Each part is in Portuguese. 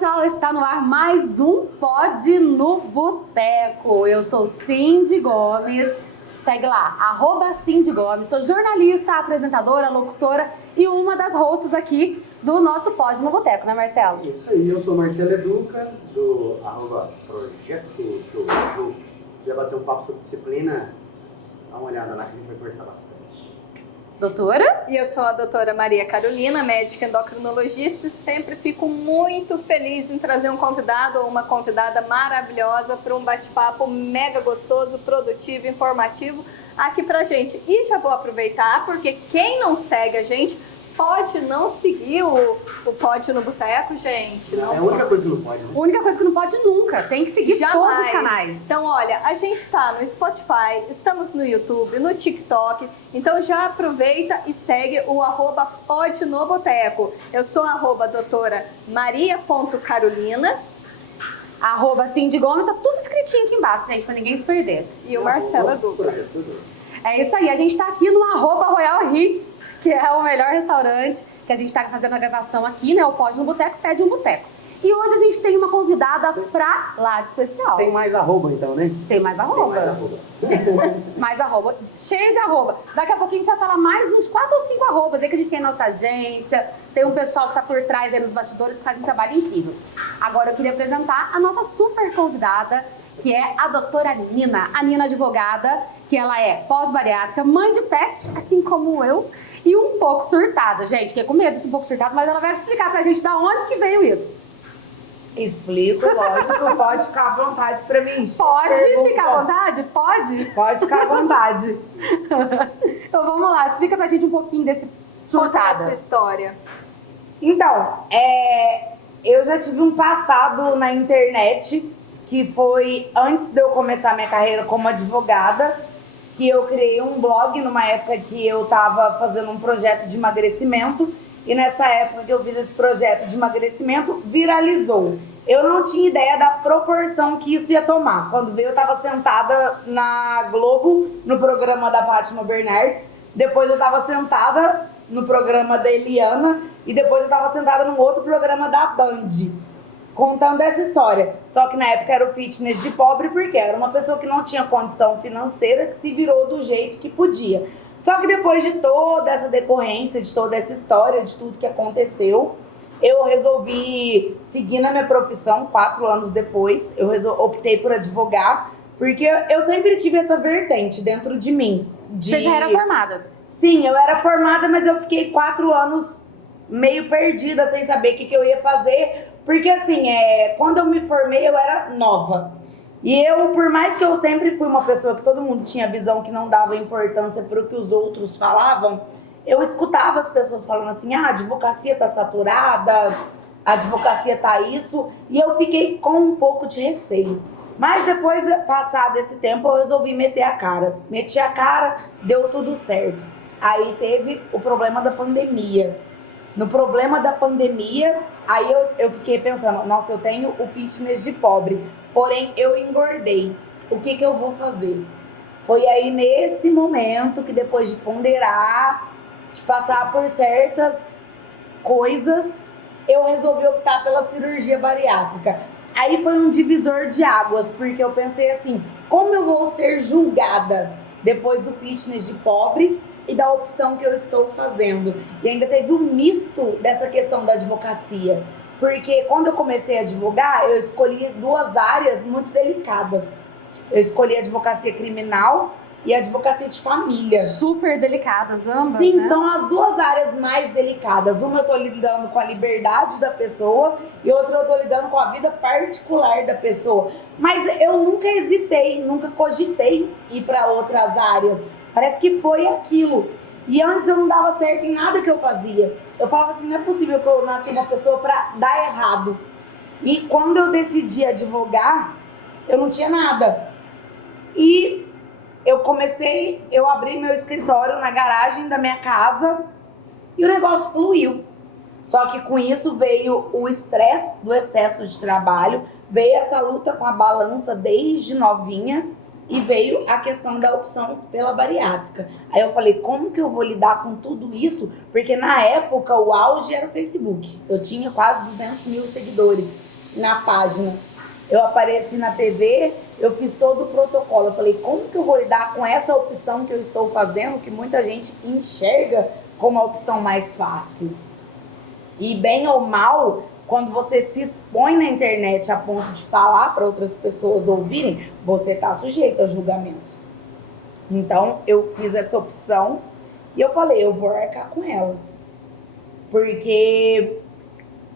pessoal, está no ar mais um Pod no Boteco. Eu sou Cindy Gomes, segue lá, @Cindy Gomes. Sou jornalista, apresentadora, locutora e uma das hosts aqui do nosso Pod no Boteco, né, Marcelo? Isso aí, eu sou Marcelo Educa, do @Projeto Tojo. Se quiser bater um papo sobre disciplina, dá uma olhada lá que a gente vai conversar bastante. Doutora? E eu sou a doutora Maria Carolina, médica endocrinologista, e sempre fico muito feliz em trazer um convidado ou uma convidada maravilhosa para um bate-papo mega gostoso, produtivo, informativo aqui pra gente. E já vou aproveitar, porque quem não segue a gente pode não seguir o Pod no Boteco, gente. Não, é a única coisa que não pode, né? A única coisa que não pode nunca, tem que seguir Jamais. todos os canais. Então, olha, a gente tá no Spotify, estamos no YouTube, no TikTok, então já aproveita e segue o @Pod no Boteco. Eu sou doutora Maria.Carolina. @Cindy Gomes, tá tudo escritinho aqui embaixo, gente, pra ninguém se perder. E o Marcelo Dutra. É isso aí, a gente tá aqui no @Royal Hits, que é o melhor restaurante que a gente tá fazendo a gravação aqui, né? O Pod no Boteco pede um boteco. E hoje a gente tem uma convidada pra lá de especial. Tem mais arroba então, né? Tem mais arroba. Tem mais arroba. Mais arroba, cheio de arroba. Daqui a pouquinho a gente vai falar mais uns 4 ou 5 arrobas aí que a gente tem na nossa agência. Tem um pessoal que tá por trás aí nos bastidores que faz um trabalho incrível. Agora eu queria apresentar a nossa super convidada, que é a doutora Nina. A Nina advogada, que ela é pós-bariátrica, mãe de pet, assim como eu, e um pouco surtada. Gente, fiquei com medo desse um pouco surtado, mas ela vai explicar pra gente da onde que veio isso. Explico, lógico, pode ficar à vontade pra mim. Pode ficar à vontade? Pode? Pode ficar à vontade. Então vamos lá, explica pra gente um pouquinho desse Conta a surtada. sua história. Então, eu já tive um passado na internet, que foi antes de eu começar minha carreira como advogada, que eu criei um blog numa época que eu tava fazendo um projeto de emagrecimento, e nessa época que eu fiz esse projeto de emagrecimento, viralizou. Eu não tinha ideia da proporção que isso ia tomar. Quando veio, eu tava sentada na Globo, no programa da Fátima Bernardes, depois eu tava sentada no programa da Eliana, e depois eu tava sentada num outro programa da Band, contando essa história. Só que na época era o fitness de pobre, porque era uma pessoa que não tinha condição financeira, que se virou do jeito que podia. Só que depois de toda essa decorrência, de toda essa história, de tudo que aconteceu, eu resolvi seguir na minha profissão. 4 anos depois, eu optei por advogar, porque eu sempre tive essa vertente dentro de mim. Você já era formada? Sim, eu era formada, mas eu fiquei 4 anos meio perdida, sem saber o que eu ia fazer. Porque assim, quando eu me formei, eu era nova. E eu, por mais que eu sempre fui uma pessoa que todo mundo tinha visão que não dava importância para o que os outros falavam, eu escutava as pessoas falando assim, a advocacia tá saturada, a advocacia tá isso, e eu fiquei com um pouco de receio. Mas depois, passado esse tempo, eu resolvi meter a cara. Meti a cara, deu tudo certo. Aí teve o problema da pandemia. No problema da pandemia, aí eu fiquei pensando, nossa, eu tenho o fitness de pobre, porém eu engordei. O que eu vou fazer? Foi aí nesse momento que, depois de ponderar, de passar por certas coisas, eu resolvi optar pela cirurgia bariátrica. Aí foi um divisor de águas, porque eu pensei assim, como eu vou ser julgada depois do fitness de pobre e da opção que eu estou fazendo? E ainda teve um misto dessa questão da advocacia, porque quando eu comecei a advogar, eu escolhi 2 áreas muito delicadas. Eu escolhi a advocacia criminal e a advocacia de família. Super delicadas ambas, Sim, né? são as 2 áreas mais delicadas. Uma eu tô lidando com a liberdade da pessoa e outra eu tô lidando com a vida particular da pessoa. Mas eu nunca hesitei, nunca cogitei ir para outras áreas. Parece que foi aquilo. E antes eu não dava certo em nada que eu fazia. Eu falava assim, não é possível que eu nasci uma pessoa para dar errado. E quando eu decidi advogar, eu não tinha nada. E eu abri meu escritório na garagem da minha casa e o negócio fluiu. Só que com isso veio o estresse do excesso de trabalho, veio essa luta com a balança desde novinha e veio a questão da opção pela bariátrica. Aí eu falei, como que eu vou lidar com tudo isso? Porque na época o auge era o Facebook. Eu tinha quase 200 mil seguidores. na página. Eu apareci na TV, eu fiz todo o protocolo. Eu falei, como que eu vou lidar com essa opção que eu estou fazendo, que muita gente enxerga como a opção mais fácil? E bem ou mal, quando você se expõe na internet a ponto de falar para outras pessoas ouvirem, você está sujeito a julgamentos. Então, eu fiz essa opção e eu falei, eu vou arcar com ela. Porque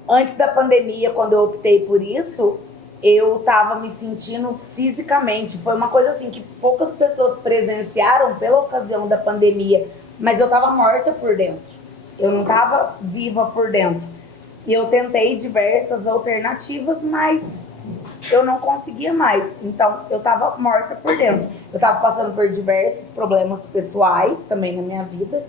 antes da pandemia, quando eu optei por isso, eu estava me sentindo fisicamente. Foi uma coisa assim que poucas pessoas presenciaram pela ocasião da pandemia, mas eu estava morta por dentro. Eu não estava viva por dentro. E eu tentei diversas alternativas, mas eu não conseguia mais. Então, eu estava morta por dentro. Eu estava passando por diversos problemas pessoais também na minha vida,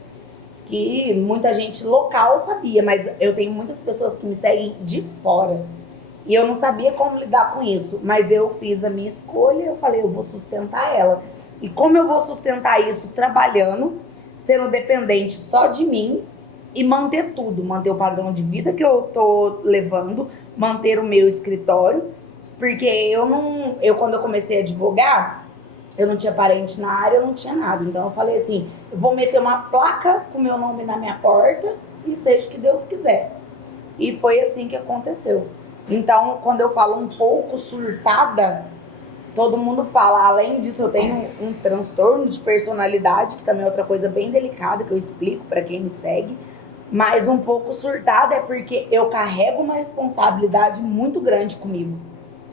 que muita gente local sabia, mas eu tenho muitas pessoas que me seguem de fora. E eu não sabia como lidar com isso, mas eu fiz a minha escolha, eu falei, eu vou sustentar ela. E como eu vou sustentar isso? Trabalhando, sendo dependente só de mim e manter tudo, manter o padrão de vida que eu tô levando, manter o meu escritório, porque eu quando eu comecei a advogar, eu não tinha parente na área, eu não tinha nada. Então eu falei assim, eu vou meter uma placa com meu nome na minha porta e seja o que Deus quiser. E foi assim que aconteceu. Então, quando eu falo um pouco surtada, todo mundo fala. Além disso, eu tenho um transtorno de personalidade, que também é outra coisa bem delicada, que eu explico para quem me segue. Mas um pouco surtada é porque eu carrego uma responsabilidade muito grande comigo.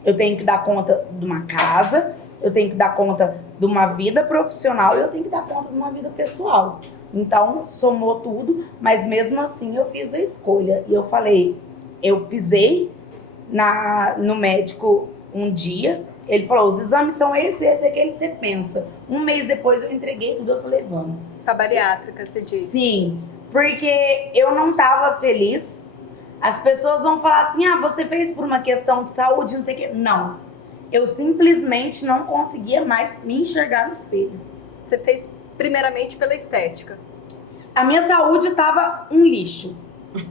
Eu tenho que dar conta de uma casa, eu tenho que dar conta de uma vida profissional e eu tenho que dar conta de uma vida pessoal. Então, somou tudo, mas mesmo assim eu fiz a escolha. E eu falei, eu pisei no médico um dia, ele falou, os exames são esse, aquele, você pensa. Um mês depois eu entreguei tudo, eu falei, vamos. Pra bariátrica, você disse? Sim, porque eu não tava feliz. As pessoas vão falar assim, você fez por uma questão de saúde, não sei o quê. Não, eu simplesmente não conseguia mais me enxergar no espelho. Você fez primeiramente pela estética? A minha saúde tava um lixo.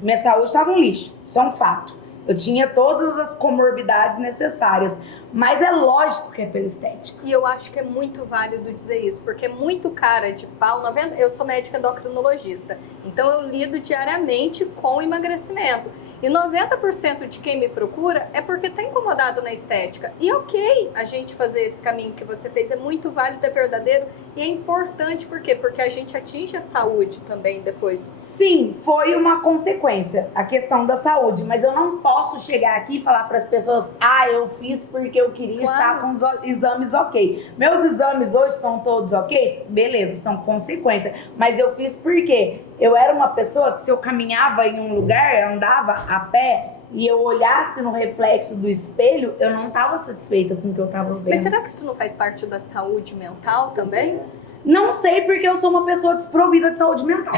Minha saúde tava um lixo, isso é um fato. Eu tinha todas as comorbidades necessárias, mas é lógico que é pela estética. E eu acho que é muito válido dizer isso, porque é muito cara de pau. Eu sou médica endocrinologista, então eu lido diariamente com emagrecimento. E 90% de quem me procura é porque está incomodado na estética. E ok, a gente fazer esse caminho que você fez é muito válido, é verdadeiro e é importante. Por quê? Porque a gente atinge a saúde também depois. Sim, foi uma consequência, a questão da saúde. Mas eu não posso chegar aqui e falar para as pessoas, eu fiz porque eu queria estar com os exames ok. Meus exames hoje são todos ok? Beleza, são consequências. Mas eu fiz porque eu era uma pessoa que se eu caminhava em um lugar, eu andava a pé e eu olhasse no reflexo do espelho, eu não estava satisfeita com o que eu estava vendo. Mas será que isso não faz parte da saúde mental também? Não sei, porque eu sou uma pessoa desprovida de saúde mental.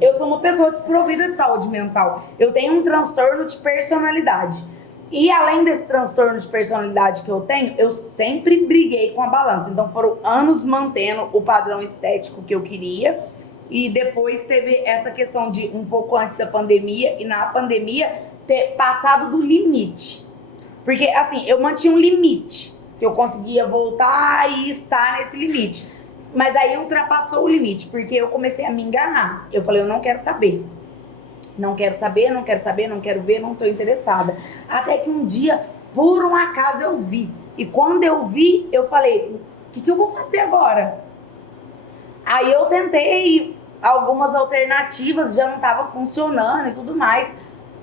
Eu sou uma pessoa desprovida de saúde mental. Eu tenho um transtorno de personalidade. E além desse transtorno de personalidade que eu tenho, eu sempre briguei com a balança. Então foram anos mantendo o padrão estético que eu queria. E depois teve essa questão de um pouco antes da pandemia e na pandemia ter passado do limite. Porque assim, eu mantinha um limite, que eu conseguia voltar e estar nesse limite. Mas aí ultrapassou o limite, porque eu comecei a me enganar. Eu falei, eu não quero saber. Não quero saber, não quero saber, não quero ver, não estou interessada. Até que um dia, por um acaso, eu vi. E quando eu vi, eu falei, o que eu vou fazer agora? Aí eu tentei algumas alternativas, já não estava funcionando e tudo mais.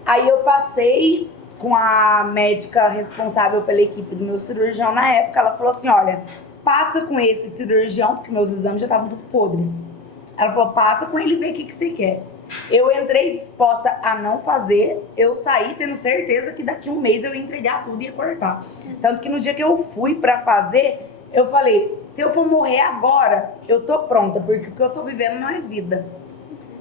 Aí eu passei com a médica responsável pela equipe do meu cirurgião na época. Ela falou assim, olha, passa com esse cirurgião, porque meus exames já estavam tudo podres. Ela falou, passa com ele e vê o que você quer. Eu entrei disposta a não fazer, eu saí tendo certeza que daqui a um mês eu ia entregar tudo e ia cortar. Tanto que no dia que eu fui pra fazer, eu falei, se eu for morrer agora, eu tô pronta, porque o que eu tô vivendo não é vida.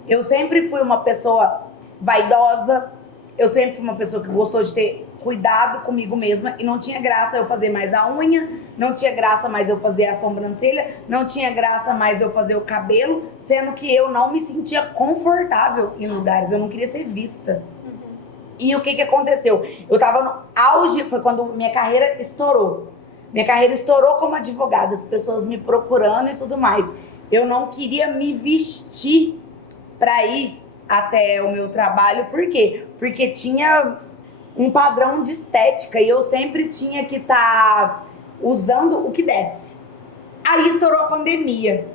Eu sempre fui uma pessoa vaidosa, eu sempre fui uma pessoa que gostou de ter cuidado comigo mesma e não tinha graça eu fazer mais a unha, não tinha graça mais eu fazer a sobrancelha, não tinha graça mais eu fazer o cabelo, sendo que eu não me sentia confortável em lugares, eu não queria ser vista. E o que aconteceu? Eu tava no auge, foi quando minha carreira estourou. Minha carreira estourou como advogada, as pessoas me procurando e tudo mais. Eu não queria me vestir para ir até o meu trabalho. Por quê? Porque tinha um padrão de estética e eu sempre tinha que estar usando o que desse. Aí estourou a pandemia.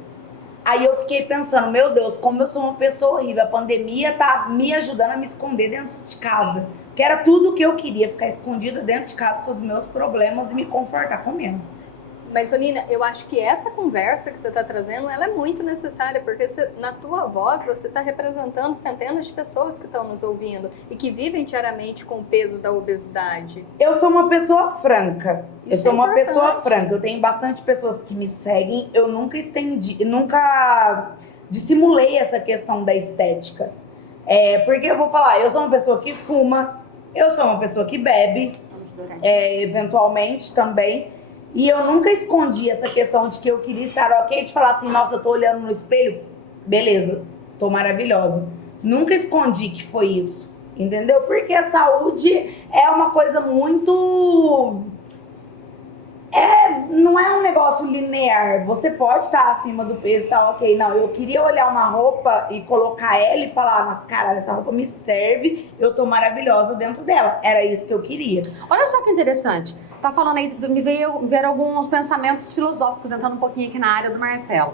Aí eu fiquei pensando, meu Deus, como eu sou uma pessoa horrível. A pandemia tá me ajudando a me esconder dentro de casa. Que era tudo o que eu queria, ficar escondida dentro de casa com os meus problemas e me confortar comendo. Mas, Nina, eu acho que essa conversa que você está trazendo, ela é muito necessária, porque na tua voz você está representando centenas de pessoas que estão nos ouvindo e que vivem diariamente com o peso da obesidade. Eu sou uma pessoa franca. Isso eu sou é uma importante. pessoa franca. Eu tenho bastante pessoas que me seguem. Eu nunca dissimulei essa questão da estética. Porque eu vou falar, eu sou uma pessoa que fuma, eu sou uma pessoa que bebe, eventualmente também. E eu nunca escondi essa questão de que eu queria estar ok, de falar assim, nossa, eu tô olhando no espelho, beleza, tô maravilhosa. Nunca escondi que foi isso, entendeu? Porque a saúde é uma coisa muito... não é um negócio linear. Você pode estar acima do peso, tá ok. Não, eu queria olhar uma roupa e colocar ela e falar, mas caralho, essa roupa me serve, eu tô maravilhosa dentro dela. Era isso que eu queria. Olha só que interessante. Você tá falando aí, me vieram alguns pensamentos filosóficos, entrando um pouquinho aqui na área do Marcelo.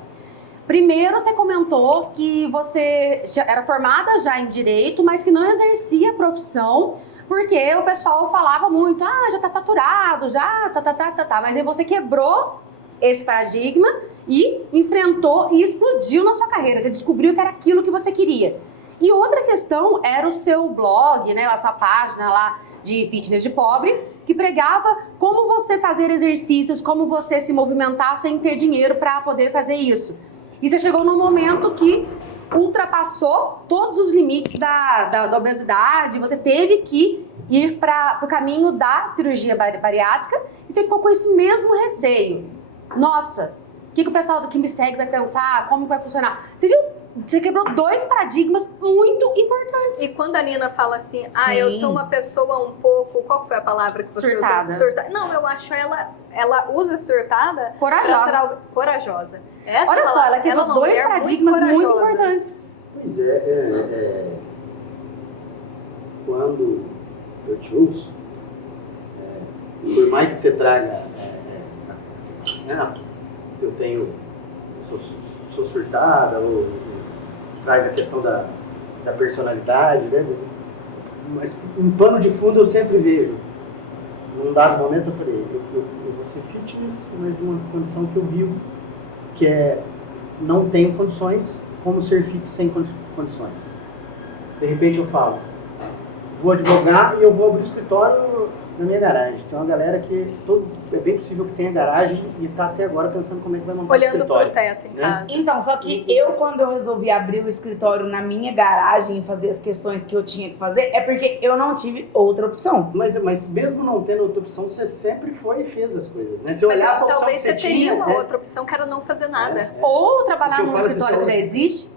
Primeiro, você comentou que você já era formada já em Direito, mas que não exercia a profissão, porque o pessoal falava muito, já tá saturado, já, tá. Mas aí você quebrou esse paradigma e enfrentou e explodiu na sua carreira. Você descobriu que era aquilo que você queria. E outra questão era o seu blog, né, a sua página lá de fitness de pobre, que pregava como você fazer exercícios, como você se movimentar sem ter dinheiro para poder fazer isso. E você chegou num momento que ultrapassou todos os limites da obesidade, você teve que ir para o caminho da cirurgia bariátrica e você ficou com esse mesmo receio. Nossa, o que o pessoal que me segue vai pensar? Como vai funcionar? Você viu? Você quebrou 2 paradigmas muito importantes. E quando a Nina fala assim, Sim. eu sou uma pessoa um pouco... Qual foi a palavra que você Surtada. usou? Surtada. Não, eu acho ela usa surtada... Corajosa. Corajosa. Essa Olha só, palavra, ela quebrou é uma 2 mulher paradigmas muito corajosa. importantes. Pois quando eu te ouço, por mais que você traga, eu sou surtada, ou traz a questão da personalidade, né? Mas um pano de fundo eu sempre vejo. Num dado momento eu falei, eu vou ser fitness, mas numa condição que eu vivo, que é não tenho condições, como ser fit sem condições. De repente eu falo, vou advogar e eu vou abrir o escritório na minha garagem. Tem uma galera que é bem possível que tenha garagem e está até agora pensando como é que vai montar o Olhando escritório. pro teto em né? casa. Então, só que quando eu resolvi abrir o escritório na minha garagem e fazer as questões que eu tinha que fazer, é porque eu não tive outra opção. Mas mesmo não tendo outra opção, você sempre foi e fez as coisas, né? Se olhar para a opção Talvez que você teria tinha, uma né? outra opção que era não fazer nada. Ou trabalhar Porque eu num falo escritório assim, que já se eu- existe.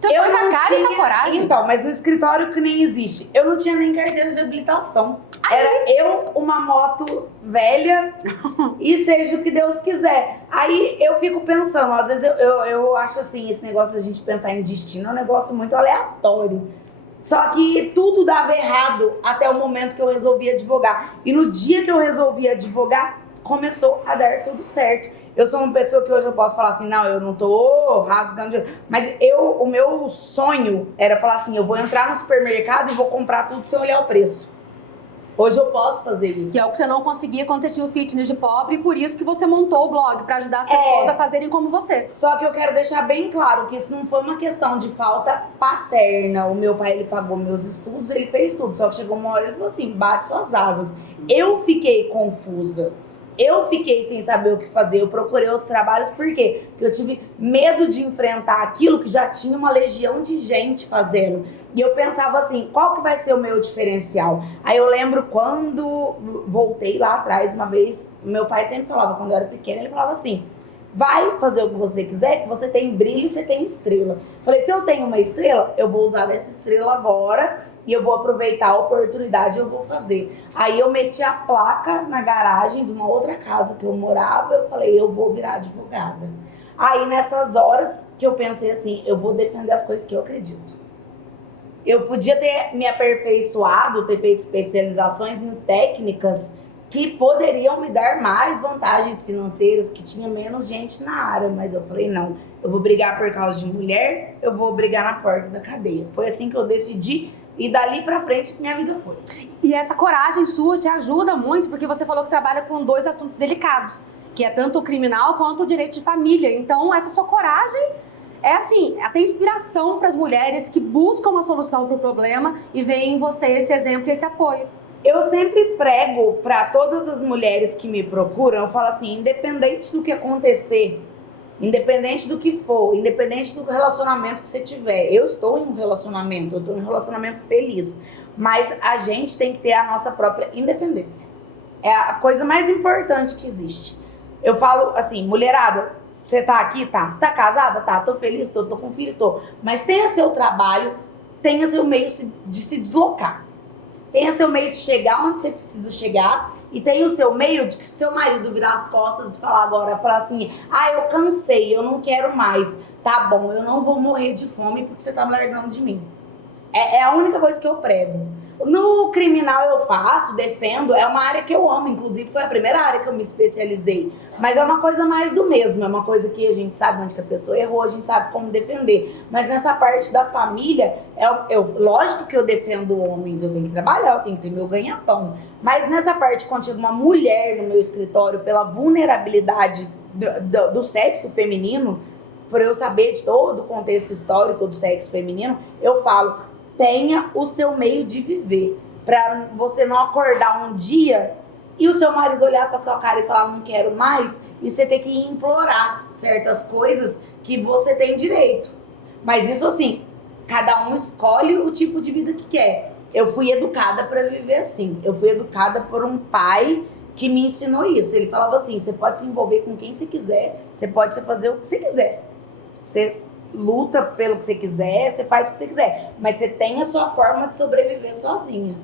Você foi com a cara e com a coragem. Então, mas no escritório que nem existe, eu não tinha nem carteira de habilitação. Era eu, uma moto velha e seja o que Deus quiser. Aí eu fico pensando, às vezes eu acho assim, esse negócio da gente pensar em destino é um negócio muito aleatório. Só que tudo dava errado até o momento que eu resolvi advogar. E no dia que eu resolvi advogar, começou a dar tudo certo. Eu sou uma pessoa que hoje eu posso falar assim, não, eu não tô rasgando dinheiro. Mas o meu sonho era falar assim, eu vou entrar no supermercado e vou comprar tudo sem olhar o preço. Hoje eu posso fazer isso. Que é o que você não conseguia quando você tinha o fitness de pobre, e por isso que você montou o blog, pra ajudar as pessoas a fazerem como você. Só que eu quero deixar bem claro que isso não foi uma questão de falta paterna. O meu pai, ele pagou meus estudos, ele fez tudo. Só que chegou uma hora e ele falou assim, bate suas asas. Eu fiquei confusa. Eu fiquei sem saber o que fazer, eu procurei outros trabalhos, por quê? Porque eu tive medo de enfrentar aquilo que já tinha uma legião de gente fazendo. E eu pensava assim, qual que vai ser o meu diferencial? Aí eu lembro quando voltei lá atrás, uma vez, meu pai sempre falava, quando eu era pequena, ele falava assim, Vai fazer o que você quiser, que você tem brilho e você tem estrela. Falei, se eu tenho uma estrela, eu vou usar dessa estrela agora e eu vou aproveitar a oportunidade e eu vou fazer. Aí eu meti a placa na garagem de uma outra casa que eu morava, eu falei, eu vou virar advogada. Aí nessas horas que eu pensei assim, eu vou defender as coisas que eu acredito. Eu podia ter me aperfeiçoado, ter feito especializações em técnicas que poderiam me dar mais vantagens financeiras, que tinha menos gente na área. Mas eu falei, não, eu vou brigar por causa de mulher, eu vou brigar na porta da cadeia. Foi assim que eu decidi e dali pra frente minha vida foi. E essa coragem sua te ajuda muito, porque você falou que trabalha com 2 assuntos delicados, que é tanto o criminal quanto o direito de família. Então, essa sua coragem é assim, até inspiração para as mulheres que buscam uma solução para o problema e veem em você esse exemplo e esse apoio. Eu sempre prego para todas as mulheres que me procuram, eu falo assim, independente do que acontecer, independente do que for, independente do relacionamento que você tiver, eu estou em um relacionamento, eu estou em um relacionamento feliz, mas a gente tem que ter a nossa própria independência. É a coisa mais importante que existe. Eu falo assim, mulherada, você tá aqui? Tá. Você tá casada? Tá. Tô feliz? Tô com filho? Tô. Mas tenha seu trabalho, tenha seu meio de se deslocar. Tenha seu meio de chegar onde você precisa chegar e tenha o seu meio de que seu marido virar as costas e falar assim, eu cansei, eu não quero mais. Tá bom, eu não vou morrer de fome porque você tá me largando de mim. É a única coisa que eu prego. No criminal eu faço, defendo, é uma área que eu amo, inclusive foi a primeira área que eu me especializei. Mas é uma coisa mais do mesmo, é uma coisa que a gente sabe onde que a pessoa errou, a gente sabe como defender. Mas nessa parte da família, lógico que eu defendo homens, eu tenho que trabalhar, eu tenho que ter meu ganha-pão. Mas nessa parte, quando chega uma mulher no meu escritório, pela vulnerabilidade do sexo feminino, por eu saber de todo o contexto histórico do sexo feminino, eu falo, tenha o seu meio de viver, pra você não acordar um dia e o seu marido olhar pra sua cara e falar, não quero mais, e você ter que implorar certas coisas que você tem direito. Mas isso assim, cada um escolhe o tipo de vida que quer. Eu fui educada pra viver assim. Eu fui educada por um pai que me ensinou isso. Ele falava assim, você pode se envolver com quem você quiser, você pode fazer o que você quiser. Você luta pelo que você quiser, você faz o que você quiser, mas você tem a sua forma de sobreviver sozinha.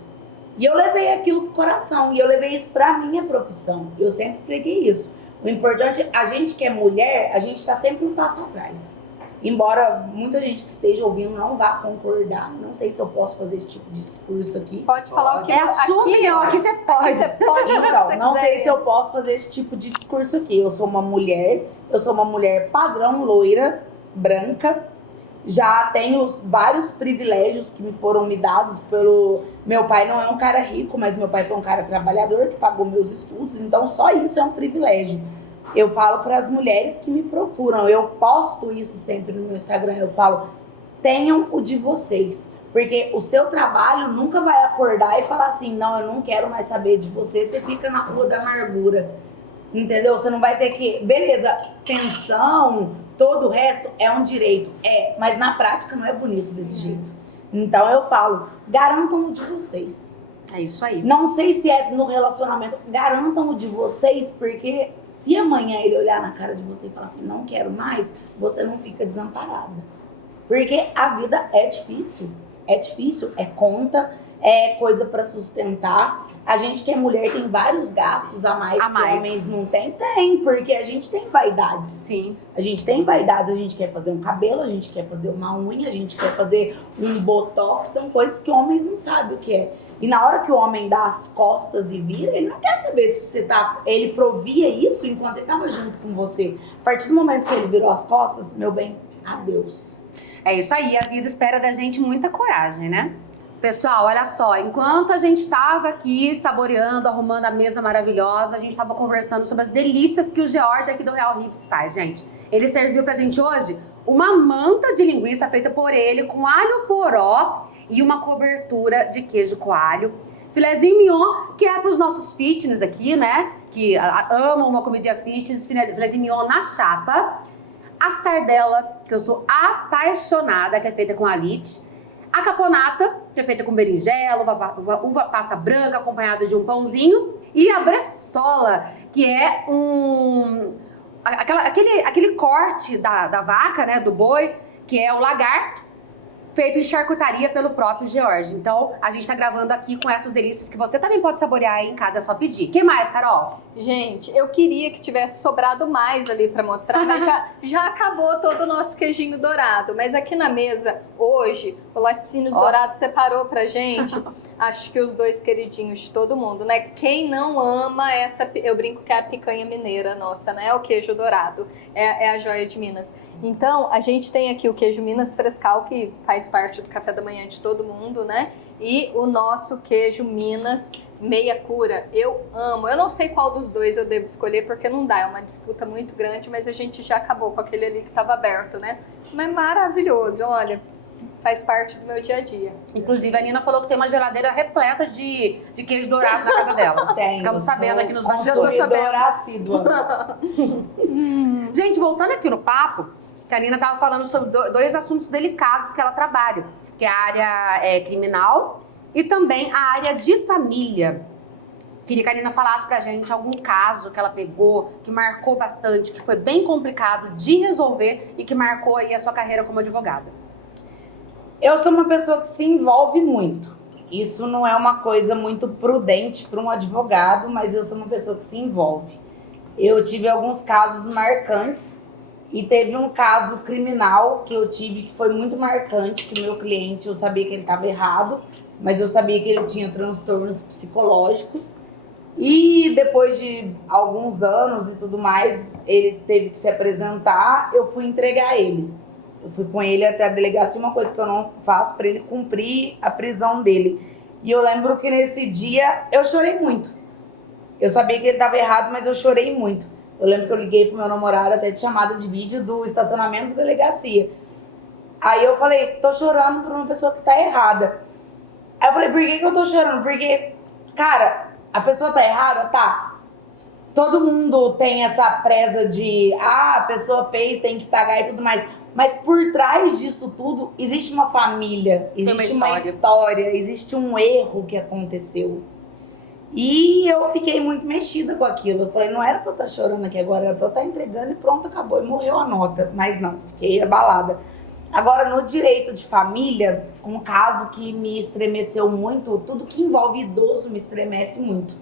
E eu levei aquilo pro coração, e eu levei isso pra minha profissão. Eu sempre preguei isso. O importante, a gente que é mulher, a gente tá sempre um passo atrás. Embora muita gente que esteja ouvindo não vá concordar, não sei se eu posso fazer esse tipo de discurso aqui. Pode falar o que é a sua opinião, aqui você pode. Aqui você pode falar o que Então, você não quiser. sei se eu posso fazer esse tipo de discurso aqui. Eu sou uma mulher padrão, loira, branca, já tenho vários privilégios que me foram me dados pelo... Meu pai não é um cara rico, mas meu pai foi um cara trabalhador que pagou meus estudos, então só isso é um privilégio. Eu falo para as mulheres que me procuram, eu posto isso sempre no meu Instagram, eu falo, tenham o de vocês, porque o seu trabalho nunca vai acordar e falar assim, não, eu não quero mais saber de você, você fica na rua da amargura, entendeu? Você não vai ter que... Beleza, pensão, todo o resto é um direito, mas na prática não é bonito desse jeito. Então eu falo, garantam o de vocês. É isso aí. Não sei se é no relacionamento, garantam o de vocês, porque se amanhã ele olhar na cara de você e falar assim, não quero mais, você não fica desamparada. Porque a vida é difícil, é conta, é coisa pra sustentar. A gente que é mulher tem vários gastos a mais que homens não têm. Tem, porque a gente tem vaidades. Sim. A gente tem vaidades, a gente quer fazer um cabelo, a gente quer fazer uma unha, a gente quer fazer um botox, são coisas que homens não sabem o que é. E na hora que o homem dá as costas e vira, ele não quer saber se você tá... Ele provia isso enquanto ele tava junto com você. A partir do momento que ele virou as costas, meu bem, adeus. É isso aí, a vida espera da gente muita coragem, né? Pessoal, olha só, enquanto a gente estava aqui saboreando, arrumando a mesa maravilhosa, a gente estava conversando sobre as delícias que o George aqui do Real Hits faz, gente. Ele serviu pra gente hoje uma manta de linguiça feita por ele com alho poró e uma cobertura de queijo coalho. Filezinho mignon, que é para os nossos fitness aqui, né? Que amam uma comidinha fitness, filezinho mignon na chapa. A sardela, que eu sou apaixonada, que é feita com alite. A caponata, que é feita com berinjela, uva passa branca, acompanhada de um pãozinho. E a breçola, que é aquele corte da vaca, né, do boi, que é o lagarto, feito em charcutaria pelo próprio George. Então, a gente tá gravando aqui com essas delícias que você também pode saborear aí em casa, é só pedir. O que mais, Carol? Gente, eu queria que tivesse sobrado mais ali pra mostrar, mas já acabou todo o nosso queijinho dourado. Mas aqui na mesa, hoje, o Laticínios Dourado separou pra gente, acho que os dois queridinhos de todo mundo, né? Quem não ama essa, eu brinco que é a picanha mineira nossa, né? O queijo dourado, é a joia de Minas. Então, a gente tem aqui o queijo Minas Frescal, que faz parte do café da manhã de todo mundo, né? E o nosso queijo Minas meia cura, eu amo. Eu não sei qual dos dois eu devo escolher, porque não dá, é uma disputa muito grande, mas a gente já acabou com aquele ali que estava aberto, né? Mas maravilhoso, olha, faz parte do meu dia a dia. Inclusive, a Nina falou que tem uma geladeira repleta de queijo dourado na casa dela. Tenho, Ficamos sabendo aqui nos consumidora bastidores. assídua. Gente, voltando aqui no papo, que a Nina estava falando sobre dois assuntos delicados que ela trabalha, que é a área criminal e também a área de família. Queria que a Nina falasse pra gente algum caso que ela pegou, que marcou bastante, que foi bem complicado de resolver e que marcou aí a sua carreira como advogada. Eu sou uma pessoa que se envolve muito. Isso não é uma coisa muito prudente para um advogado, mas eu sou uma pessoa que se envolve. Eu tive alguns casos marcantes e teve um caso criminal que eu tive que foi muito marcante, que o meu cliente, eu sabia que ele estava errado, mas eu sabia que ele tinha transtornos psicológicos. E depois de alguns anos e tudo mais, ele teve que se apresentar, eu fui entregar ele. Eu fui com ele até a delegacia, uma coisa que eu não faço para ele cumprir a prisão dele. E eu lembro que nesse dia eu chorei muito. Eu sabia que ele estava errado, mas eu chorei muito. Eu lembro que eu liguei pro meu namorado até de chamada de vídeo do estacionamento da delegacia. Aí eu falei, tô chorando por uma pessoa que tá errada. Aí eu falei, por que eu tô chorando? Porque, cara, a pessoa tá errada, tá. Todo mundo tem essa presa de, a pessoa fez, tem que pagar e tudo mais. Mas por trás disso tudo, existe uma família, existe uma história, existe um erro que aconteceu. E eu fiquei muito mexida com aquilo. Eu falei, não era pra eu estar chorando aqui agora, era pra eu estar entregando e pronto, acabou. E morreu a nota. Mas não, fiquei abalada. Agora, no direito de família, um caso que me estremeceu muito, tudo que envolve idoso me estremece muito.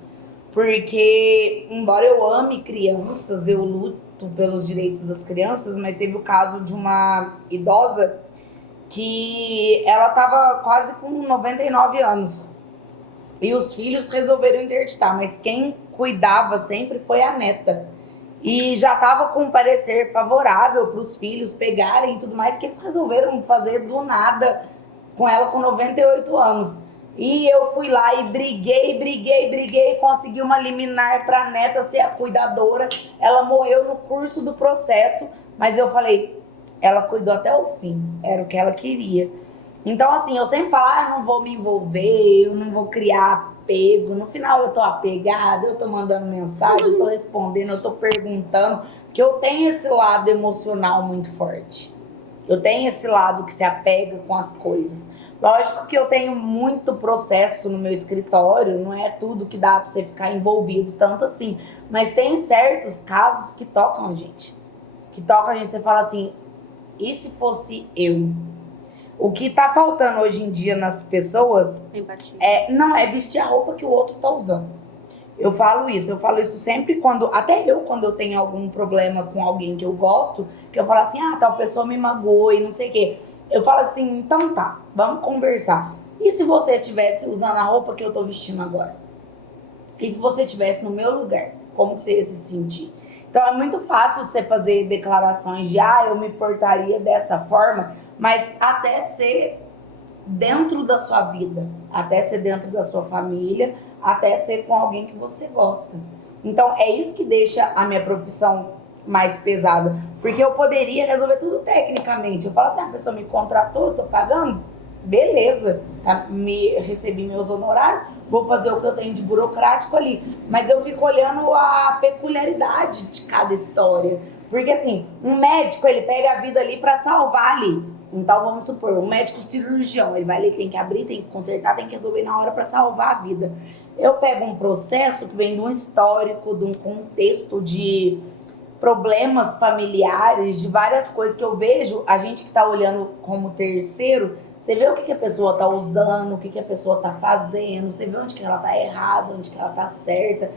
Porque, embora eu ame crianças, eu luto pelos direitos das crianças, mas teve o caso de uma idosa que ela estava quase com 99 anos. E os filhos resolveram interditar, mas quem cuidava sempre foi a neta. E já estava com um parecer favorável para os filhos pegarem e tudo mais, que eles resolveram fazer do nada com ela com 98 anos. E eu fui lá e briguei, consegui uma liminar para a neta ser a cuidadora. Ela morreu no curso do processo, mas eu falei, ela cuidou até o fim, era o que ela queria. Então, assim, eu sempre falo, eu não vou me envolver, eu não vou criar apego. No final eu tô apegada, eu tô mandando mensagem, eu tô respondendo, eu tô perguntando, que eu tenho esse lado emocional muito forte. Eu tenho esse lado que se apega com as coisas. Lógico que eu tenho muito processo no meu escritório, não é tudo que dá pra você ficar envolvido tanto assim. Mas tem certos casos que tocam a gente. Que tocam a gente, você fala assim, e se fosse eu? O que tá faltando hoje em dia nas pessoas não é vestir a roupa que o outro tá usando. Eu falo isso sempre até quando eu tenho algum problema com alguém que eu gosto, que eu falo assim, tal pessoa me magoou e não sei o quê. Eu falo assim, então tá, vamos conversar. E se você estivesse usando a roupa que eu tô vestindo agora? E se você estivesse no meu lugar? Como que você ia se sentir? Então é muito fácil você fazer declarações de, eu me portaria dessa forma, mas até ser dentro da sua vida, até ser dentro da sua família, até ser com alguém que você gosta. Então é isso que deixa a minha profissão mais pesada, porque eu poderia resolver tudo tecnicamente. Eu falo assim, a pessoa me contratou, eu tô pagando, beleza, tá? Recebi meus honorários, vou fazer o que eu tenho de burocrático ali, mas eu fico olhando a peculiaridade de cada história, porque assim, um médico, ele pega a vida ali para salvar ali. Então, vamos supor, um médico cirurgião, ele vai ali, tem que abrir, tem que consertar, tem que resolver na hora para salvar a vida. Eu pego um processo que vem de um histórico, de um contexto de problemas familiares, de várias coisas que eu vejo, a gente que tá olhando como terceiro, você vê o que a pessoa tá usando, o que a pessoa tá fazendo, você vê onde que ela tá errada, onde que ela tá certa.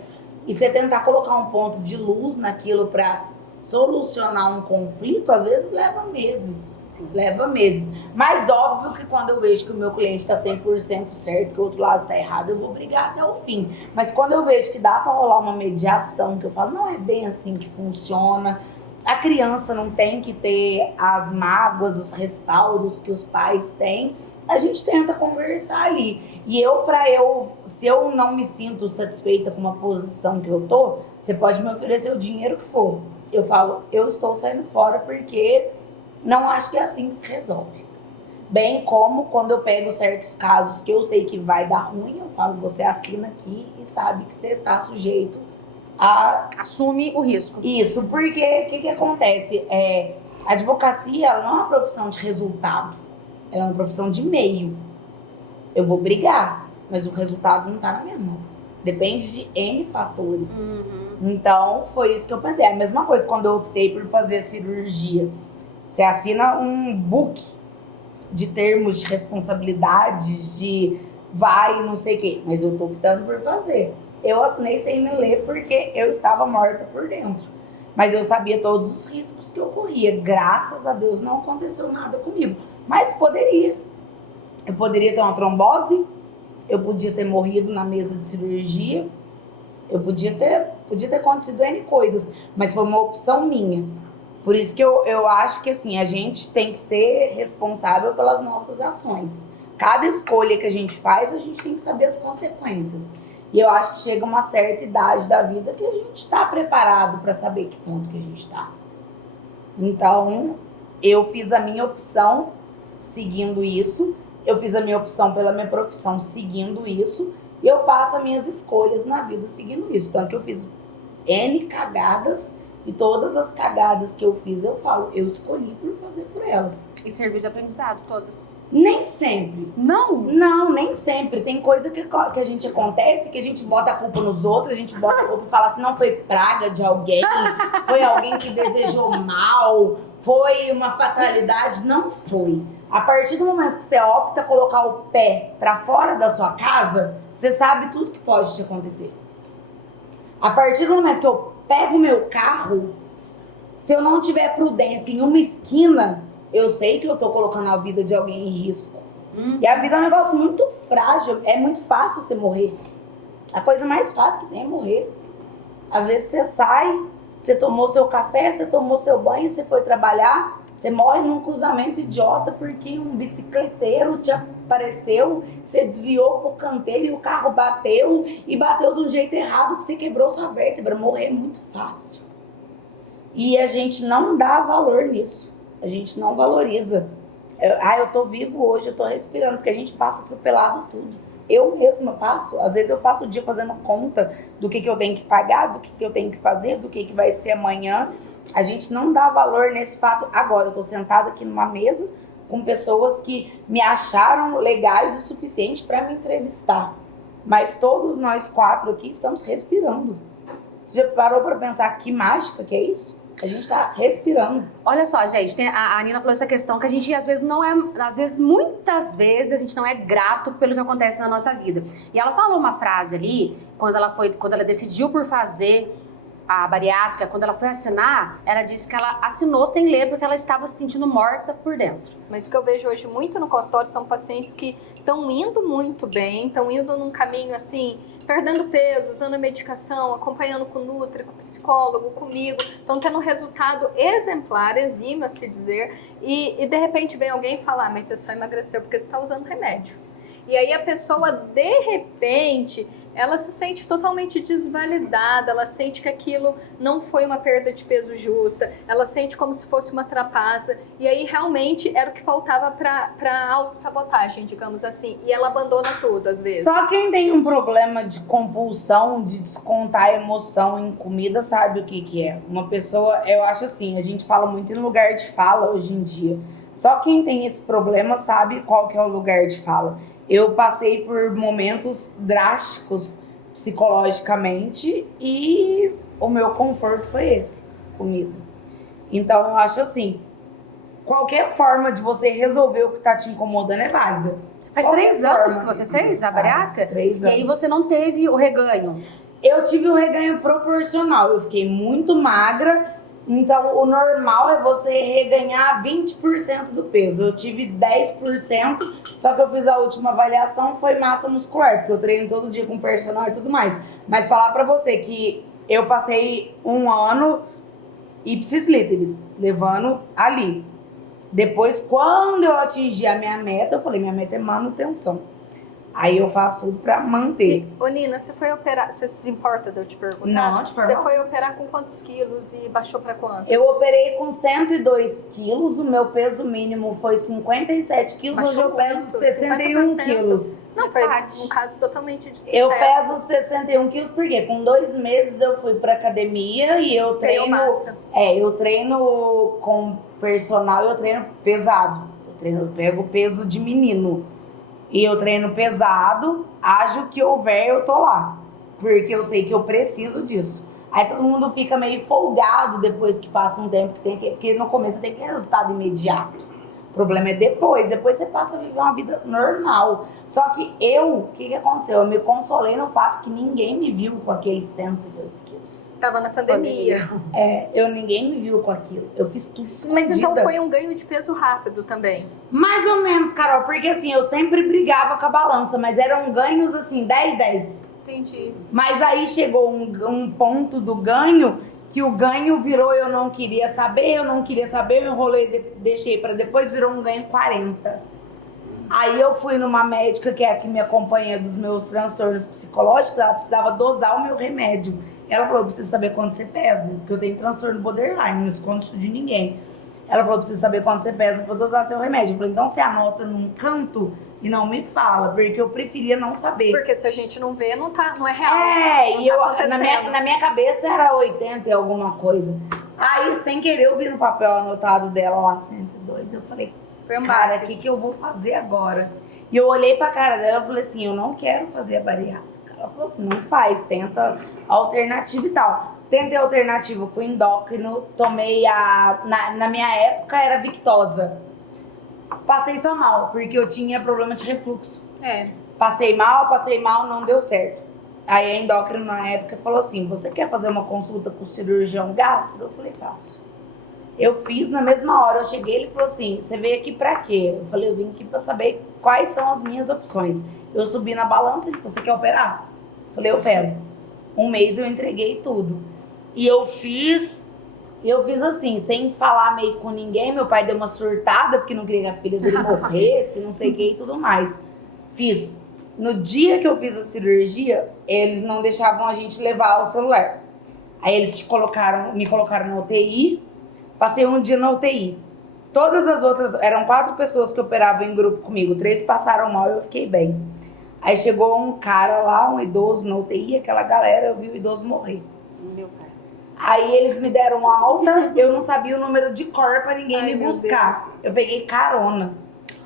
E você tentar colocar um ponto de luz naquilo pra solucionar um conflito, às vezes leva meses. Sim. Leva meses. Mas óbvio que quando eu vejo que o meu cliente tá 100% certo, que o outro lado tá errado, eu vou brigar até o fim. Mas quando eu vejo que dá pra rolar uma mediação, que eu falo, não é bem assim que funciona. A criança não tem que ter as mágoas, os respaldos que os pais têm. A gente tenta conversar ali. E se eu não me sinto satisfeita com uma posição que eu tô, você pode me oferecer o dinheiro que for. Eu falo, eu estou saindo fora porque não acho que é assim que se resolve. Bem como quando eu pego certos casos que eu sei que vai dar ruim, eu falo, você assina aqui e sabe que você tá sujeito a... Assume o risco. Isso, porque o que acontece? A advocacia, ela não é uma profissão de resultado, ela é uma profissão de meio. Eu vou brigar, mas o resultado não tá na minha mão. Depende de N fatores. Então, foi isso que eu pensei. É a mesma coisa quando eu optei por fazer a cirurgia. Você assina um book de termos de responsabilidades, de vai, não sei o quê. Mas eu tô optando por fazer. Eu assinei sem ler porque eu estava morta por dentro. Mas eu sabia todos os riscos que ocorria. Graças a Deus não aconteceu nada comigo. Mas poderia. Eu poderia ter uma trombose. Eu podia ter morrido na mesa de cirurgia. Eu podia ter acontecido N coisas. Mas foi uma opção minha. Por isso que eu acho que assim, a gente tem que ser responsável pelas nossas ações. Cada escolha que a gente faz, a gente tem que saber as consequências. E eu acho que chega uma certa idade da vida que a gente está preparado para saber que ponto que a gente está. Então, eu fiz a minha opção seguindo isso. Eu fiz a minha opção pela minha profissão seguindo isso. E eu faço as minhas escolhas na vida seguindo isso. Tanto que eu fiz N cagadas. E todas as cagadas que eu fiz, eu falo, eu escolhi por fazer por elas. E serviu de aprendizado, todas? Nem sempre. Não? Não, nem sempre. Tem coisa que a gente acontece, que a gente bota a culpa nos outros, a gente bota a culpa e fala assim, não, foi praga de alguém, foi alguém que desejou mal, foi uma fatalidade. Não foi. A partir do momento que você opta colocar o pé pra fora da sua casa, você sabe tudo que pode te acontecer. A partir do momento que eu pego o meu carro, se eu não tiver prudência em uma esquina, eu sei que eu tô colocando a vida de alguém em risco. E a vida é um negócio muito frágil, é muito fácil você morrer. A coisa mais fácil que tem é morrer. Às vezes você sai, você tomou seu café, você tomou seu banho, você foi trabalhar, você morre num cruzamento idiota porque um bicicleteiro te apareceu, você desviou pro canteiro e o carro bateu e bateu do jeito errado que você quebrou sua vértebra. Morrer é muito fácil. E a gente não dá valor nisso. A gente não valoriza. Eu tô vivo hoje, eu tô respirando, porque a gente passa atropelado tudo. Eu mesma passo, às vezes eu passo o dia fazendo conta do que eu tenho que pagar, do que eu tenho que fazer, do que vai ser amanhã. A gente não dá valor nesse fato. Agora, eu tô sentada aqui numa mesa com pessoas que me acharam legais o suficiente para me entrevistar. Mas todos nós 4 aqui estamos respirando. Você já parou para pensar que mágica que é isso? A gente tá respirando. Olha só, gente, a Nina falou essa questão que a gente, às vezes, muitas vezes, a gente não é grato pelo que acontece na nossa vida. E ela falou uma frase ali, quando ela decidiu por fazer a bariátrica, quando ela foi assinar, ela disse que ela assinou sem ler porque ela estava se sentindo morta por dentro. Mas o que eu vejo hoje muito no consultório são pacientes que estão indo muito bem, estão indo num caminho assim, perdendo peso, usando a medicação, acompanhando com o nutri, com o psicólogo, comigo, estão tendo um resultado exemplar, exímio a se dizer, e de repente vem alguém falar, mas você só emagreceu porque você está usando remédio. E aí a pessoa, de repente, ela se sente totalmente desvalidada, ela sente que aquilo não foi uma perda de peso justa, ela sente como se fosse uma trapaça, e aí realmente era o que faltava para autossabotagem, digamos assim, e ela abandona tudo às vezes. Só quem tem um problema de compulsão, de descontar a emoção em comida, sabe o que é. Uma pessoa, eu acho assim, a gente fala muito em lugar de fala hoje em dia, só quem tem esse problema sabe qual que é o lugar de fala. Eu passei por momentos drásticos psicologicamente e o meu conforto foi esse. comida. Então, eu acho assim, qualquer forma de você resolver o que tá te incomodando é válida. Faz Qualquer 3 anos forma. que você fez a bariátrica? 3 anos. E aí você não teve o reganho? Eu tive um reganho proporcional, eu fiquei muito magra, então o normal é você reganhar 20% do peso. Eu tive 10%, só que eu fiz a última avaliação, foi massa muscular, porque eu treino todo dia com personal e tudo mais. Mas falar pra você que eu passei 1 ano ipsis literis, levando ali. Depois, quando eu atingi a minha meta, eu falei, minha meta é manutenção. Aí eu faço tudo pra manter. E, ô Nina, você foi operar, você se importa de eu te perguntar? Não, de forma Você foi operar com quantos quilos e baixou pra quanto? Eu operei com 102 quilos, o meu peso mínimo foi 57 quilos, Baixou hoje eu peso muito, 61 50%. quilos. Não, foi Metade. um caso totalmente de sucesso. Eu peso 61 quilos porque com 2 meses eu fui pra academia e eu Ganhou treino. massa. Eu treino com personal e eu treino pesado. Eu pego peso de menino. E eu treino pesado, haja o que houver, eu tô lá. Porque eu sei que eu preciso disso. Aí todo mundo fica meio folgado depois que passa um tempo, porque no começo tem que ter resultado imediato. O problema é depois você passa a viver uma vida normal. Só que o que aconteceu? Eu me consolei no fato que ninguém me viu com aqueles 102 quilos. Tava na pandemia. Ninguém me viu com aquilo. Eu fiz tudo escondida. Mas então foi um ganho de peso rápido também. Mais ou menos, Carol, porque assim, eu sempre brigava com a balança, mas eram ganhos assim, 10-10. Entendi. Mas aí chegou um ponto do ganho, que o ganho virou eu não queria saber, eu enrolei, deixei pra depois, virou um ganho 40. Aí eu fui numa médica que é a que me acompanha dos meus transtornos psicológicos, ela precisava dosar o meu remédio. Ela falou, precisa saber quanto você pesa, porque eu tenho transtorno borderline, não escondo isso de ninguém. Ela falou, precisa saber quanto você pesa pra dosar seu remédio. Eu falei, então você anota num canto e não me fala, porque eu preferia não saber. Porque se a gente não vê, não é real. E Não eu, tá acontecendo. na minha cabeça era 80 e alguma coisa. Aí, sem querer, eu vi no papel anotado dela lá, 102. Eu falei, Foi um cara, o marketing. que eu vou fazer agora? E eu olhei pra cara dela e falei assim, eu não quero fazer a bariátrica. Ela falou assim, não faz, tenta alternativa e tal. Tentei alternativa com endócrino, tomei na minha época era Victoza. Passei só mal, porque eu tinha problema de refluxo. Passei mal, não deu certo. Aí a endócrino na época falou assim, você quer fazer uma consulta com o cirurgião gastro? Eu falei, faço. Eu fiz na mesma hora, eu cheguei, ele falou assim, você veio aqui pra quê? Eu falei, eu vim aqui pra saber quais são as minhas opções. Eu subi na balança, ele falou, você quer operar? Eu falei, eu opero. 1 mês eu entreguei tudo. E eu fiz assim, sem falar meio com ninguém, meu pai deu uma surtada, porque não queria que a filha dele morresse, não sei o que e tudo mais. Fiz. No dia que eu fiz a cirurgia, eles não deixavam a gente levar o celular. Aí eles me colocaram na UTI, passei 1 dia na UTI. Todas as outras, eram 4 pessoas que operavam em grupo comigo, 3 passaram mal e eu fiquei bem. Aí chegou um cara lá, um idoso na UTI, aquela galera, eu vi o idoso morrer. Meu pai. Aí eles me deram alta, eu não sabia o número de cor pra ninguém Ai, me meu buscar. Deus. Eu peguei carona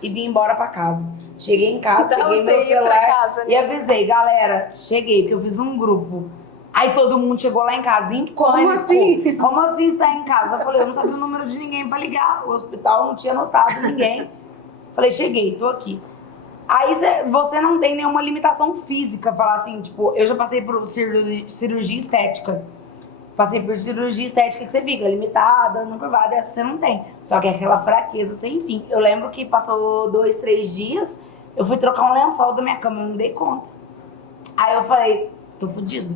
e vim embora pra casa. Cheguei em casa, Da peguei meu UTI pra celular casa, e né? avisei, galera, cheguei, porque eu fiz um grupo. Aí todo mundo chegou lá em casa em pânico. assim? Como assim está em casa? Eu falei, eu não sabia o número de ninguém pra ligar. O hospital não tinha anotado ninguém. Falei, cheguei, tô aqui. Aí você não tem nenhuma limitação física, falar assim, tipo, eu já passei por cirurgia estética. Passei por cirurgia estética que você fica limitada, nunca vai, dessa você não tem. Só que é aquela fraqueza sem fim. Eu lembro que passou 2, 3 dias, eu fui trocar um lençol da minha cama, eu não dei conta. Aí eu falei, tô fudido.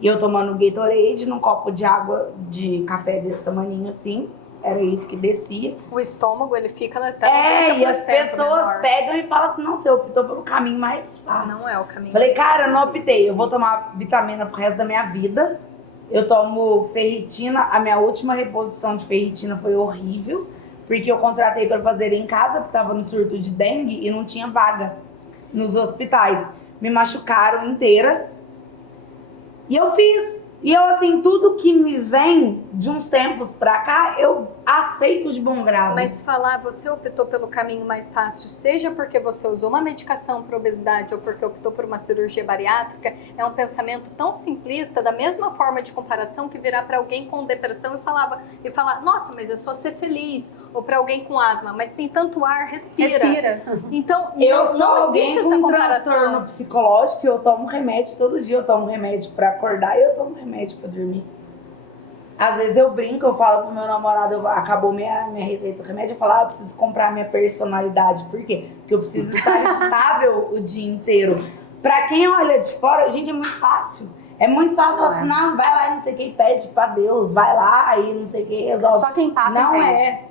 E eu tomando Gatorade num copo de água de café desse tamaninho assim, era isso que descia. O estômago, ele fica até 90% E as pessoas menor. pegam e falam assim, não, você optou pelo caminho mais fácil. Não é o caminho. Falei, mais cara, eu não fácil. optei, eu vou tomar vitamina pro resto da minha vida. Eu tomo ferritina, a minha última reposição de ferritina foi horrível, porque eu contratei para fazer em casa, porque tava no surto de dengue e não tinha vaga nos hospitais. Me machucaram inteira. E eu fiz. E eu, assim, tudo que me vem de uns tempos pra cá, eu aceito de bom grado. Mas falar, você optou pelo caminho mais fácil, seja porque você usou uma medicação para obesidade ou porque optou por uma cirurgia bariátrica, é um pensamento tão simplista, da mesma forma de comparação que virar para alguém com depressão e falar, nossa, mas é só ser feliz. Ou para alguém com asma, mas tem tanto ar, respira. Então, Eu sou não alguém existe com essa um comparação. transtorno psicológico, eu tomo remédio todo dia, eu tomo remédio pra acordar e eu tomo remédio pra dormir. Às vezes eu brinco, eu falo pro meu namorado, acabou minha receita do remédio, eu falo, eu preciso comprar minha personalidade. Por quê? Porque eu preciso estar estável o dia inteiro. Pra quem olha de fora, gente, é muito fácil. É muito fácil falar assim, não, vai lá e não sei o que, pede pra Deus, vai lá e não sei o que, resolve. Só quem passa não entende. é.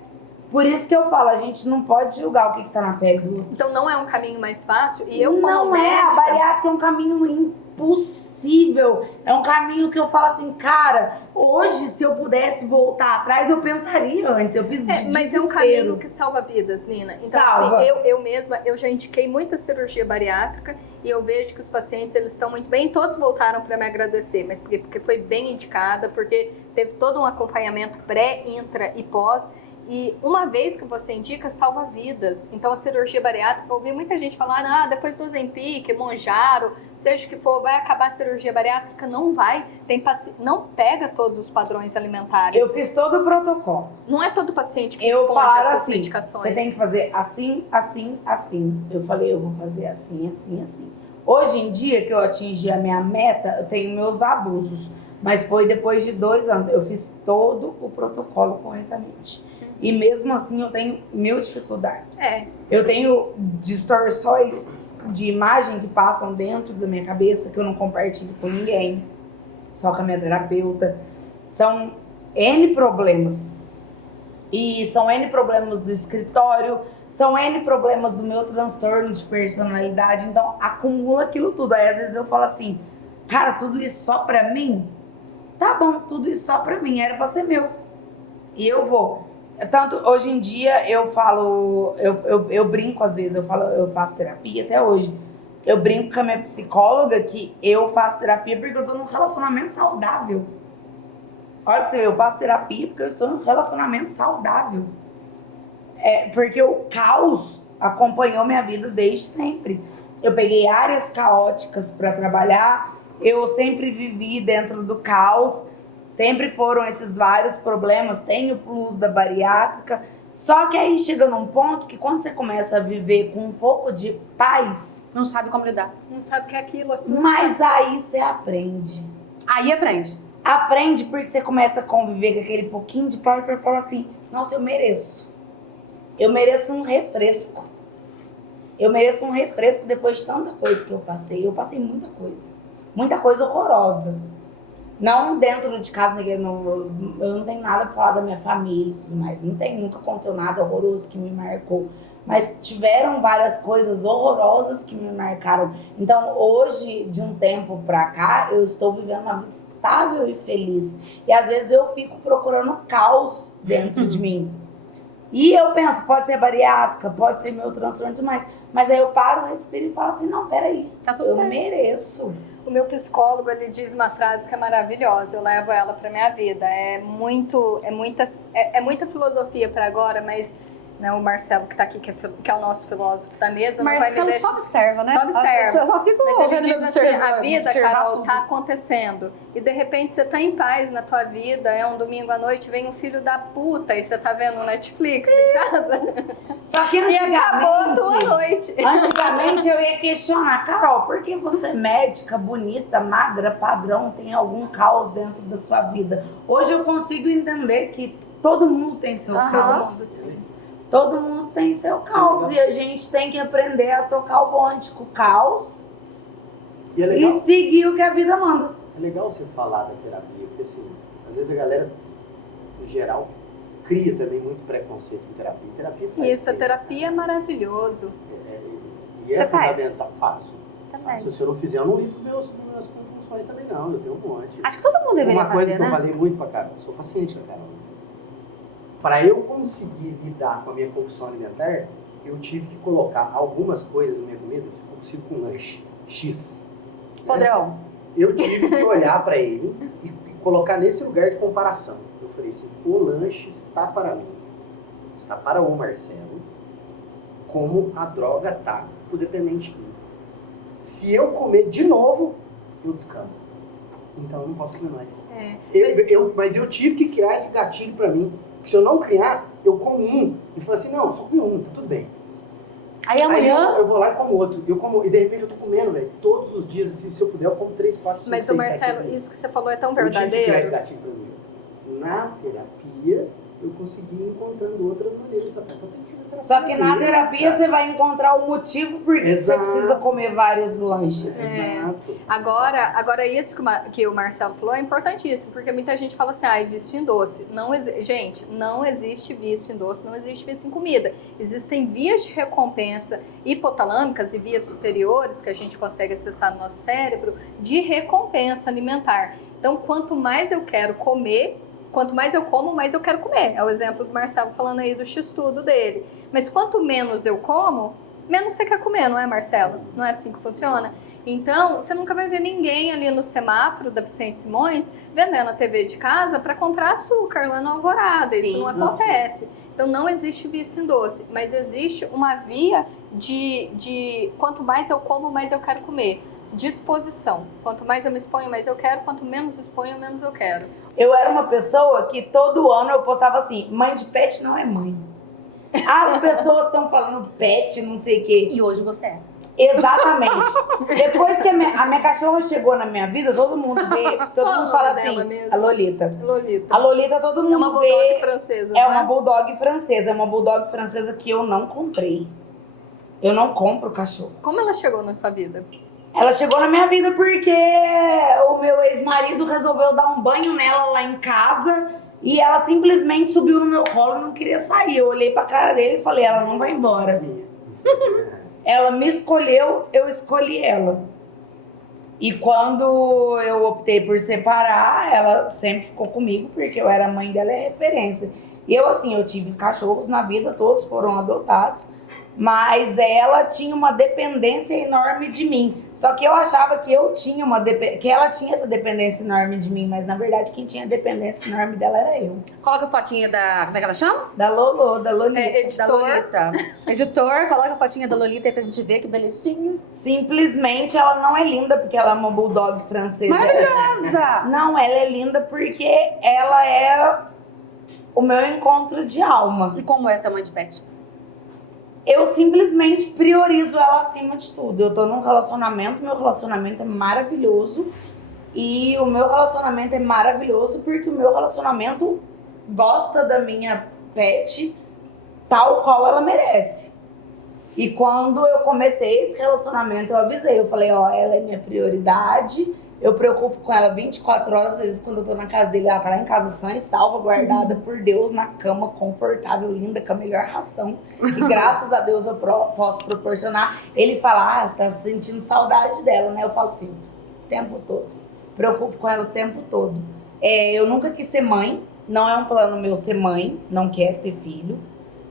Por isso que eu falo, a gente não pode julgar o que tá na pele do outro. Então não é um caminho mais fácil. E eu, como Não é, a médica, bariátrica é um caminho impossível. É um caminho que eu falo assim, cara, hoje se eu pudesse voltar atrás, eu pensaria antes. Eu fiz mas é um desespero. caminho que salva vidas, Nina. Então, Salva. assim, eu mesma, eu já indiquei muita cirurgia bariátrica e eu vejo que os pacientes, eles estão muito bem. Todos voltaram para me agradecer, mas porque foi bem indicada, porque teve todo um acompanhamento pré, intra e pós. E uma vez que você indica, salva vidas. Então a cirurgia bariátrica, eu ouvi muita gente falar, depois do Ozempic, Monjaro, seja o que for, vai acabar a cirurgia bariátrica. Não vai. Não pega todos os padrões alimentares. Eu fiz todo o protocolo. Não é todo paciente que Eu responde falo essas assim, medicações. você tem que fazer assim, assim, assim. Eu falei, eu vou fazer assim, assim, assim. Hoje em dia que eu atingi a minha meta, eu tenho meus abusos. Mas foi depois de 2 anos. Eu fiz todo o protocolo corretamente. E mesmo assim eu tenho mil dificuldades. Eu tenho distorções de imagem que passam dentro da minha cabeça que eu não compartilho com ninguém, só com a minha terapeuta. São N problemas. E são N problemas do escritório, são N problemas do meu transtorno de personalidade. Então acumula aquilo tudo. Aí às vezes eu falo assim, cara, tudo isso só pra mim? Tá bom, tudo isso só pra mim, era pra ser meu. E eu vou. Tanto hoje em dia eu falo, eu brinco às vezes, eu faço terapia até hoje. Eu brinco com a minha psicóloga que eu faço terapia porque eu tô num relacionamento saudável. Olha pra você ver, eu faço terapia porque eu estou num relacionamento saudável. Porque o caos acompanhou minha vida desde sempre. Eu peguei áreas caóticas para trabalhar, eu sempre vivi dentro do caos. Sempre foram esses vários problemas, tem o plus da bariátrica. Só que aí chega num ponto que quando você começa a viver com um pouco de paz... Não sabe como lidar. Não sabe o que é aquilo. Assusta. Mas aí você aprende. Aí aprende. Aprende porque você começa a conviver com aquele pouquinho de paz e fala assim, nossa, eu mereço. Eu mereço um refresco. Eu mereço um refresco depois de tanta coisa que eu passei. Eu passei muita coisa. Muita coisa horrorosa. Não dentro de casa, eu não tenho nada pra falar da minha família e tudo mais. Nunca aconteceu nada horroroso que me marcou. Mas tiveram várias coisas horrorosas que me marcaram. Então, hoje, de um tempo pra cá, eu estou vivendo uma vida estável e feliz. E às vezes eu fico procurando caos dentro de mim. E eu penso, pode ser bariátrica, pode ser meu transtorno e tudo mais. Mas aí eu paro, respiro e falo assim, não, peraí, Tá tudo eu certo. Mereço. O meu psicólogo, ele diz uma frase que é maravilhosa, eu levo ela pra minha vida. É muita filosofia para agora, mas né, o Marcelo que tá aqui, que é o nosso filósofo da mesa, não vai me Marcelo deixar... só observa, né? Só observa. Eu só fico Mas ele vendo ele diz assim, observando, a vida, observar Carol, tudo. tá acontecendo. E de repente você tá em paz na tua vida, é um domingo à noite, vem um filho da puta e você tá vendo o Netflix em casa. Só que E acabou a tua antigamente, noite. antigamente eu ia questionar, Carol, por que você é médica, bonita, magra, padrão, tem algum caos dentro da sua vida? Hoje eu consigo entender que todo mundo tem seu caos. Todo mundo tem seu caos e a gente tem que aprender a tocar o bonde com o caos E é legal, e seguir o que a vida manda. é legal você falar da terapia, porque assim, às vezes a galera, em geral, cria também muito preconceito em terapia. Terapia faz Isso, a bem, terapia é maravilhoso. E é Você faz? fundamental, faço. Também. Se eu não fizer, eu não lido com minhas compulsões também não, eu tenho um monte. Acho que todo mundo deveria Uma coisa fazer, que né? eu falei muito pra Carol, sou paciente da Carol. Para eu conseguir lidar com a minha compulsão alimentar, eu tive que colocar algumas coisas na minha comida, eu sou compulsivo com lanche, X. né? Podrão. Eu tive que olhar para ele e colocar nesse lugar de comparação. Eu falei assim, o lanche está para mim, está para o Marcelo, como a droga tá pro dependente químico. Se eu comer de novo, eu descambo. Então eu não posso comer mais. Mas eu tive que criar esse gatilho para mim. Que se eu não criar, eu como um. E falo assim, não, só comi um, tá tudo bem. Aí amanhã... eu vou lá e como outro. E de repente eu tô comendo, velho. Todos os dias, assim, se eu puder, eu como 3, 4, 5, Mas, 6, Marcelo, 7 isso que você falou é tão Eu tive que verdadeiro. criar esse gatilho pra mim. Na terapia, eu consegui ir encontrando outras maneiras da então, tem que ir na terapia. Só que na terapia você vai encontrar o motivo por que você Exato. precisa comer vários lanches. Exato. Agora isso que o Marcelo falou é importantíssimo, porque muita gente fala assim, vício em doce. Gente, não existe vício em doce, não existe vício em comida. Existem vias de recompensa hipotalâmicas e vias superiores que a gente consegue acessar no nosso cérebro de recompensa alimentar. Então, quanto mais eu quero comer, quanto mais eu como, mais eu quero comer. É o exemplo do Marcelo falando aí do X-tudo dele. Mas quanto menos eu como, menos você quer comer, não é, Marcelo? Não é assim que funciona? Então, você nunca vai ver ninguém ali no semáforo da Vicente Simões vendendo a TV de casa para comprar açúcar lá no Alvorada. Isso não acontece. Então, não existe vício em doce, mas existe uma via de quanto mais eu como, mais eu quero comer. Disposição. Quanto mais eu me exponho, mais eu quero. Quanto menos exponho, menos eu quero. Eu era uma pessoa que todo ano eu postava assim, mãe de pet não é mãe. As pessoas estão falando pet, não sei o quê. E hoje você é. Exatamente. Depois que a minha cachorra chegou na minha vida, todo mundo vê, todo Qual mundo o fala nome dela assim, mesmo? a Lolita. Lolita. A Lolita todo mundo É uma vê. bulldog francesa, É não uma bulldog francesa, é uma bulldog francesa que eu não comprei. Eu não compro cachorro. Como ela chegou na sua vida? Ela chegou na minha vida porque o meu ex-marido resolveu dar um banho nela lá em casa e ela simplesmente subiu no meu colo e não queria sair. Eu olhei pra cara dele e falei, ela não vai embora. Ela me escolheu, eu escolhi ela. E quando eu optei por separar, ela sempre ficou comigo porque eu era mãe dela, é referência. E eu tive cachorros na vida, todos foram adotados. Mas ela tinha uma dependência enorme de mim. Só que eu achava que eu tinha que ela tinha essa dependência enorme de mim, mas na verdade quem tinha dependência enorme dela era eu. Coloca a fotinha da... Como é que ela chama? Da Lolô, da Lolita. Da Lolita. Editor, coloca a fotinha da Lolita aí pra gente ver que belezinha. Simplesmente ela não é linda porque ela é uma bulldog francesa. Maravilhosa! Não, ela é linda porque ela é o meu encontro de alma. E como é essa mãe de pet? Eu simplesmente priorizo ela acima de tudo. Eu tô num relacionamento, meu relacionamento é maravilhoso. E o meu relacionamento é maravilhoso porque o meu relacionamento gosta da minha pet tal qual ela merece. E quando eu comecei esse relacionamento, eu avisei. Eu falei, ela é minha prioridade. Eu preocupo com ela 24 horas, às vezes quando eu tô na casa dele, ela tá lá em casa sã e salva, guardada por Deus, na cama, confortável, linda, com a melhor ração. Que graças a Deus eu posso proporcionar. Ele fala, você tá sentindo saudade dela, né? Eu falo, sinto, o tempo todo. Preocupo com ela o tempo todo. Eu nunca quis ser mãe, não é um plano meu ser mãe, não quero ter filho.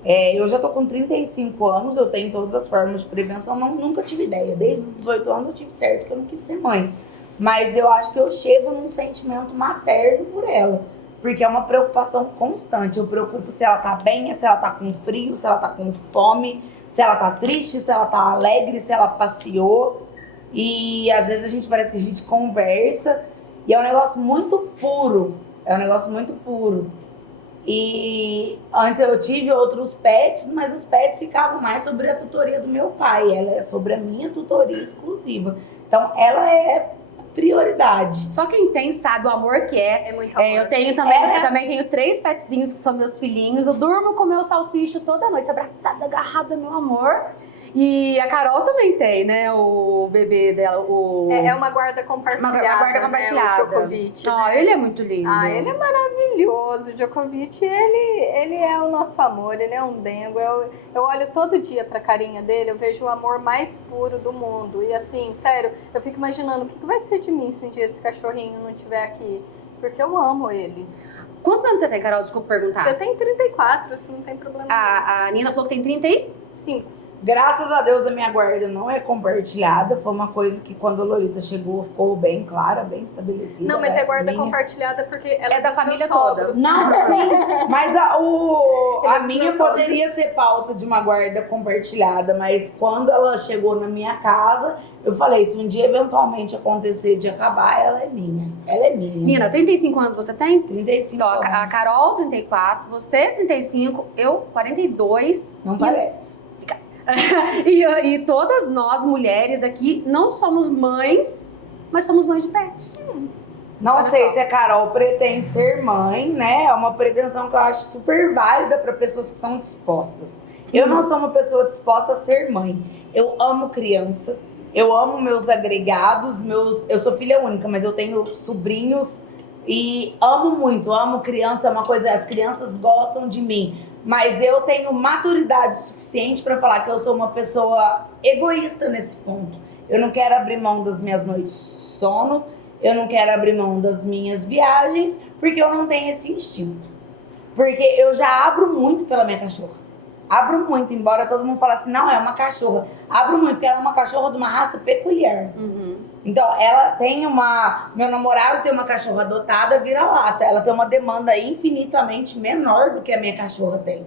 Eu já tô com 35 anos, eu tenho todas as formas de prevenção, nunca tive ideia. Desde os 18 anos eu tive certo que eu não quis ser mãe. Mas eu acho que eu chego num sentimento materno por ela. Porque é uma preocupação constante. Eu preocupo se ela tá bem, se ela tá com frio, se ela tá com fome, se ela tá triste, se ela tá alegre, se ela passeou. E às vezes a gente parece que a gente conversa. E é um negócio muito puro. É um negócio muito puro. E antes eu tive outros pets, mas os pets ficavam mais sobre a tutoria do meu pai. Ela é sobre a minha tutoria exclusiva. Então ela é prioridade. Só quem tem sabe o amor que é. É muito amor. Eu tenho também, eu também tenho 3 petzinhos que são meus filhinhos. Eu durmo com meu salsicho toda noite, abraçada, agarrada, meu amor. E a Carol também tem, né? O bebê dela, É uma guarda compartilhada. Uma guarda compartilhada. Né? O Djokovic. Né? Ele é muito lindo. Ele é maravilhoso. O Djokovic, ele é o nosso amor, ele é um dengo. Eu olho todo dia pra carinha dele, eu vejo o amor mais puro do mundo. E assim, sério, eu fico imaginando o que vai ser de mim se um dia esse cachorrinho não estiver aqui. Porque eu amo ele. Quantos anos você tem, Carol? Desculpa perguntar. Eu tenho 34, isso não tem problema. A Nina falou que tem 35. Graças a Deus a minha guarda não é compartilhada. Foi uma coisa que quando a Lolita chegou ficou bem clara, bem estabelecida. Não, mas é guarda minha. compartilhada porque ela É da dos família meus toda. sogros. Não, sim, mas a Ele é dos minha meus sogros. poderia ser pauta de uma guarda compartilhada, mas quando ela chegou na minha casa, eu falei, se um dia eventualmente acontecer de acabar, ela é minha. Ela é minha. Nina, 35 anos você tem? 35 Então, a anos. Carol, 34, você, 35, eu, 42. Não e- parece. e todas nós, mulheres aqui, não somos mães, mas somos mães de pet. Não Olha sei só. se a Carol pretende ser mãe, né? É uma pretensão que eu acho super válida para pessoas que são dispostas. Eu não sou uma pessoa disposta a ser mãe. Eu amo criança, eu amo meus agregados, eu sou filha única, mas eu tenho sobrinhos e amo muito, amo criança, é uma coisa, as crianças gostam de mim. Mas eu tenho maturidade suficiente para falar que eu sou uma pessoa egoísta nesse ponto. Eu não quero abrir mão das minhas noites de sono, eu não quero abrir mão das minhas viagens, porque eu não tenho esse instinto. Porque eu já abro muito pela minha cachorra. Abro muito, embora todo mundo fale assim, não, é uma cachorra. Abro muito, porque ela é uma cachorra de uma raça peculiar. Então, ela tem meu namorado tem uma cachorra adotada vira-lata. Ela tem uma demanda infinitamente menor do que a minha cachorra tem.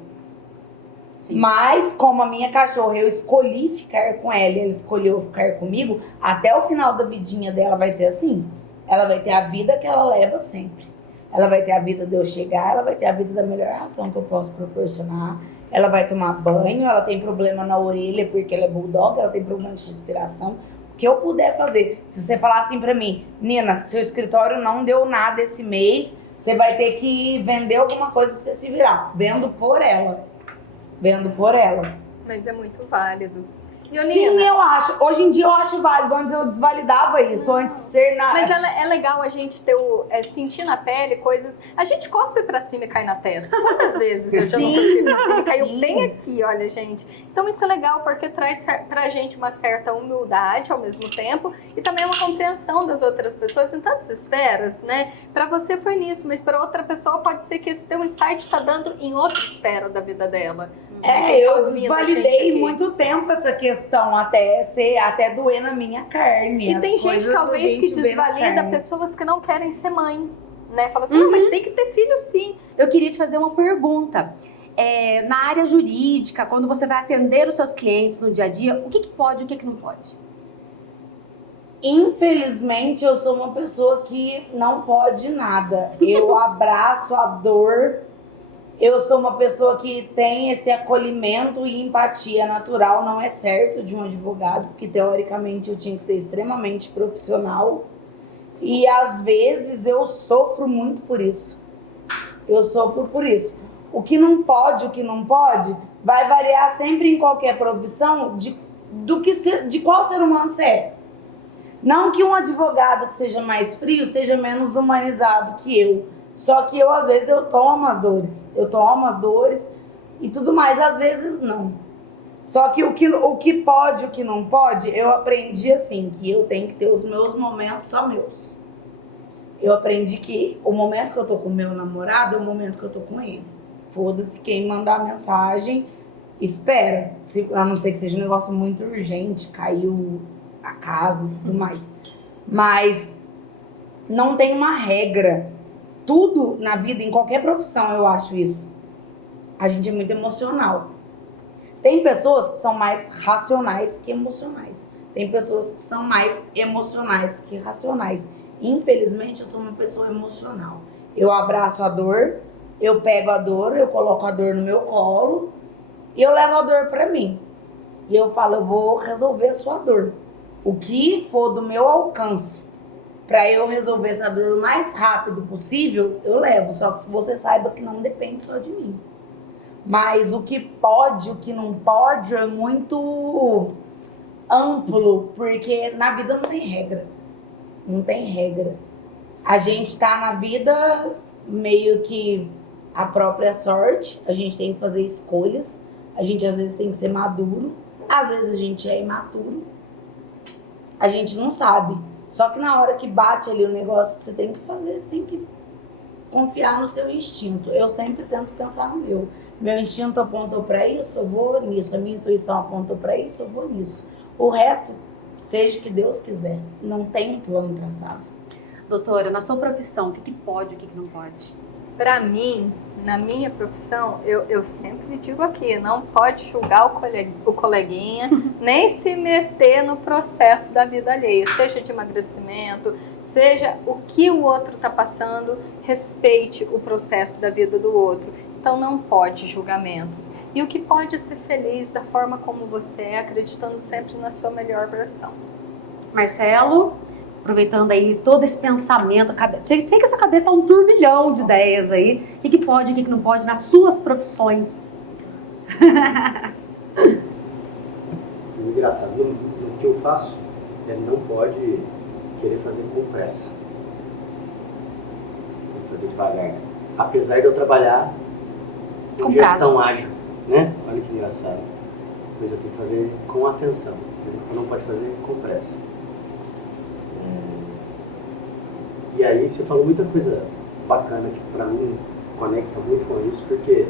Sim. Mas, como a minha cachorra, eu escolhi ficar com ela e ela escolheu ficar comigo, até o final da vidinha dela vai ser assim. Ela vai ter a vida que ela leva sempre. Ela vai ter a vida de eu chegar, ela vai ter a vida da melhor ração que eu posso proporcionar. Ela vai tomar banho, ela tem problema na orelha porque ela é bulldog, ela tem problema de respiração. O que eu puder fazer. Se você falar assim pra mim, Nina, seu escritório não deu nada esse mês, você vai ter que vender alguma coisa pra você se virar. Vendo por ela. Vendo por ela. Mas é muito válido. E, ô, Sim, Nina, eu acho. Hoje em dia eu acho válido. Antes eu desvalidava isso. Antes de ser na... mas é legal a gente ter sentir na pele coisas. A gente cospe pra cima e cai na testa. Quantas vezes eu já não Sim, cuspi pra cima e caiu sim. bem aqui, olha, gente. Então isso é legal porque traz pra gente uma certa humildade ao mesmo tempo e também uma compreensão das outras pessoas em tantas esferas, né? Pra você foi nisso, mas pra outra pessoa pode ser que esse teu insight tá dando em outra esfera da vida dela. Quem tá eu ouvindo a gente desvalidei aqui. muito tempo essa questão até doer na minha carne. E As tem gente, coisas talvez, a que gente vê na desvalida carne. pessoas que não querem ser mãe, né? Fala assim, não, mas tem que ter filho sim. Eu queria te fazer uma pergunta. Na área jurídica, quando você vai atender os seus clientes no dia a dia, o que pode e o que não pode? Infelizmente, eu sou uma pessoa que não pode nada. Eu abraço a dor. Eu sou uma pessoa que tem esse acolhimento e empatia natural. Não é certo de um advogado, porque teoricamente eu tinha que ser extremamente profissional. E às vezes eu sofro muito por isso. Eu sofro por isso. O que não pode, vai variar sempre em qualquer profissão de qual ser humano você é. Não que um advogado que seja mais frio seja menos humanizado que eu. Só que eu, às vezes, eu tomo as dores. Eu tomo as dores e tudo mais. Às vezes, não. Só que o que pode, o que não pode, eu aprendi assim, que eu tenho que ter os meus momentos só meus. Eu aprendi que o momento que eu tô com o meu namorado é o momento que eu tô com ele. Foda-se quem mandar mensagem, espera. A não ser que seja um negócio muito urgente, caiu a casa e tudo mais. Mas não tem uma regra. Tudo na vida, em qualquer profissão, eu acho isso. A gente é muito emocional. Tem pessoas que são mais racionais que emocionais. Tem pessoas que são mais emocionais que racionais. Infelizmente, eu sou uma pessoa emocional. Eu abraço a dor, eu pego a dor, eu coloco a dor no meu colo e eu levo a dor pra mim. E eu falo, eu vou resolver a sua dor. O que for do meu alcance pra eu resolver essa dor o mais rápido possível, eu levo. Só que você saiba que não depende só de mim. Mas o que pode, o que não pode é muito amplo, porque na vida não tem regra. Não tem regra. A gente tá na vida meio que a própria sorte, a gente tem que fazer escolhas, a gente às vezes tem que ser maduro, às vezes a gente é imaturo, a gente não sabe. Só que na hora que bate ali o negócio que você tem que fazer, você tem que confiar no seu instinto. Eu sempre tento pensar no meu. Meu instinto apontou para isso, eu vou nisso. A minha intuição apontou para isso, eu vou nisso. O resto, seja o que Deus quiser. Não tem um plano traçado. Doutora, na sua profissão, o que pode e o que não pode? Para mim, na minha profissão, eu sempre digo aqui, não pode julgar o coleguinha, nem se meter no processo da vida alheia, seja de emagrecimento, seja o que o outro está passando, respeite o processo da vida do outro. Então não pode julgamentos. E o que pode é ser feliz da forma como você é, acreditando sempre na sua melhor versão. Marcelo, aproveitando aí todo esse pensamento, sei que essa cabeça tá um turbilhão de ideias aí. O que pode e o que não pode nas suas profissões? Engraçado, no que eu faço, ele não pode querer fazer com pressa. Tem que fazer devagar. Apesar de eu trabalhar com gestão ágil, né? Olha que engraçado. Mas eu tenho que fazer com atenção. Eu não pode fazer com pressa. E aí você falou muita coisa bacana que pra mim conecta muito com isso, porque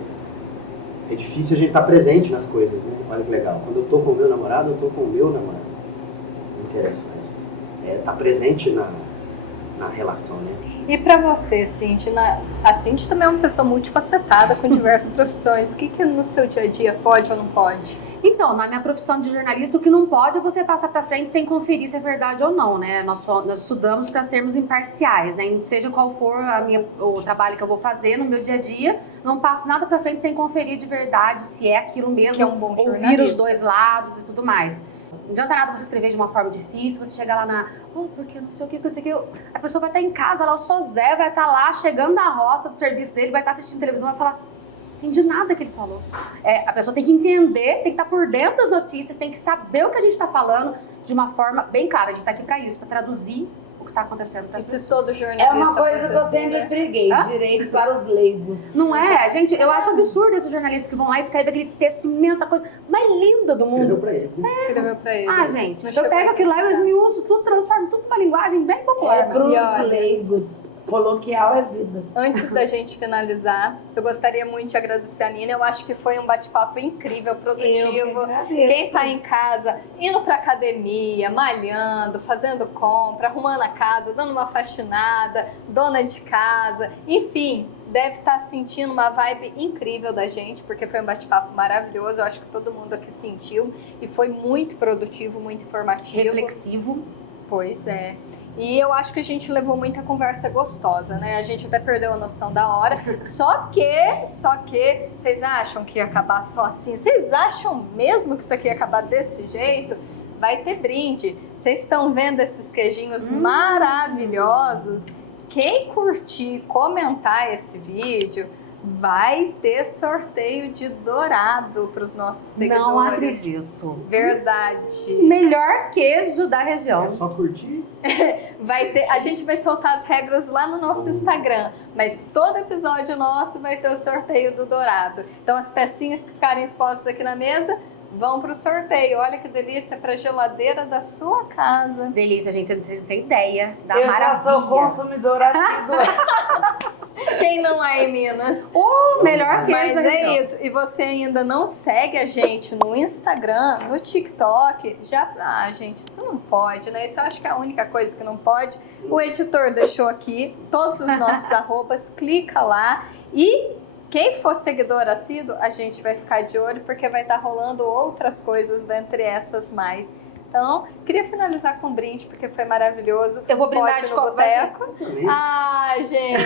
é difícil a gente estar presente nas coisas, né? Olha que legal. Quando eu tô com o meu namorado, eu tô com o meu namorado. Não interessa mais. Tá presente na relação, né? E para você, Cindy, a Cindy também é uma pessoa multifacetada com diversas profissões. O que no seu dia a dia pode ou não pode? Então, na minha profissão de jornalista, o que não pode é você passar para frente sem conferir se é verdade ou não, né? Nós estudamos para sermos imparciais, né? Seja qual for o trabalho que eu vou fazer no meu dia a dia, não passo nada para frente sem conferir de verdade se é aquilo mesmo, que é um bom ouvir os dois lados e tudo mais. Não adianta nada você escrever de uma forma difícil, você chegar lá porque não sei o que, a pessoa vai estar em casa, lá o seu Zé vai estar lá, chegando da roça do serviço dele, vai estar assistindo televisão, vai falar, não entendi nada que ele falou. A pessoa tem que entender, tem que estar por dentro das notícias, tem que saber o que a gente está falando de uma forma bem clara. A gente está aqui para isso, para traduzir o que está acontecendo para as pessoas. Todo jornalista é uma coisa que eu sempre preguei, direito para os leigos. Não é? Gente, eu acho absurdo esses jornalistas que vão lá e escrevem aquele texto imenso, a coisa mais linda do mundo. Escreveu pra ele. Escreveu pra ele. Ah, gente, eu pego aquilo lá e eu esmiuço tudo, transformo tudo numa linguagem bem popular. É para os leigos. Coloquial é vida. Antes da gente finalizar, eu gostaria muito de agradecer a Nina. Eu acho que foi um bate-papo incrível, produtivo. Quem tá em casa, indo pra academia, malhando, fazendo compra, arrumando a casa, dando uma faxinada, dona de casa, enfim, deve estar sentindo uma vibe incrível da gente, porque foi um bate-papo maravilhoso. Eu acho que todo mundo aqui sentiu e foi muito produtivo, muito informativo. Reflexivo. Pois é. E eu acho que a gente levou muita conversa gostosa, né? A gente até perdeu a noção da hora. Só que, vocês acham que ia acabar só assim? Vocês acham mesmo que isso aqui ia acabar desse jeito? Vai ter brinde. Vocês estão vendo esses queijinhos maravilhosos? Quem curtir, comentar esse vídeo, vai ter sorteio de dourado para os nossos seguidores. Não acredito. Verdade. Melhor queijo da região. É só curtir. Vai ter, a gente vai soltar as regras lá no nosso Instagram, mas todo episódio nosso vai ter o sorteio do dourado. Então as pecinhas que ficarem expostas aqui na mesa vão para o sorteio. Olha que delícia, para a geladeira da sua casa. Delícia, gente, vocês não têm ideia da eu maravilha. Eu já sou consumidora assídua. Quem não é em Minas? O melhor queijo Mas da região. é isso. E você ainda não segue a gente no Instagram, no TikTok, gente, isso não pode, né? Isso eu acho que é a única coisa que não pode. O editor deixou aqui todos os nossos arrobas, clica lá e quem for seguidor assíduo, a gente vai ficar de olho porque vai estar rolando outras coisas dentre essas mais. Então, queria finalizar com um brinde, porque foi maravilhoso. Eu vou brindar de no copo boteco. Ah, gente!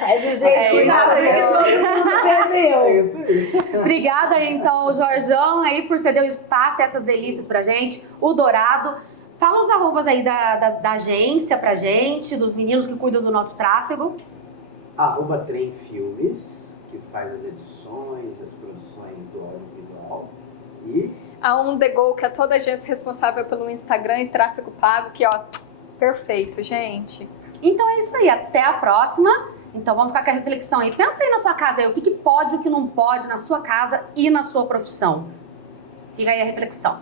É do jeito que não, porque todo mundo quer ver. Isso aí. Obrigada, então, Jorjão, aí, por ceder o espaço e essas delícias pra gente. O Dourado. Fala os arrobas aí da agência pra gente, dos meninos que cuidam do nosso tráfego. @Trem Filmes, que faz as edições, as produções do audiovisual. E A On-The-Go, que é toda a agência responsável pelo Instagram e tráfego pago, que ó, perfeito, gente. Então é isso aí, até a próxima. Então vamos ficar com a reflexão aí. Pensa aí na sua casa, aí, o que pode e o que não pode na sua casa e na sua profissão. Fica aí a reflexão.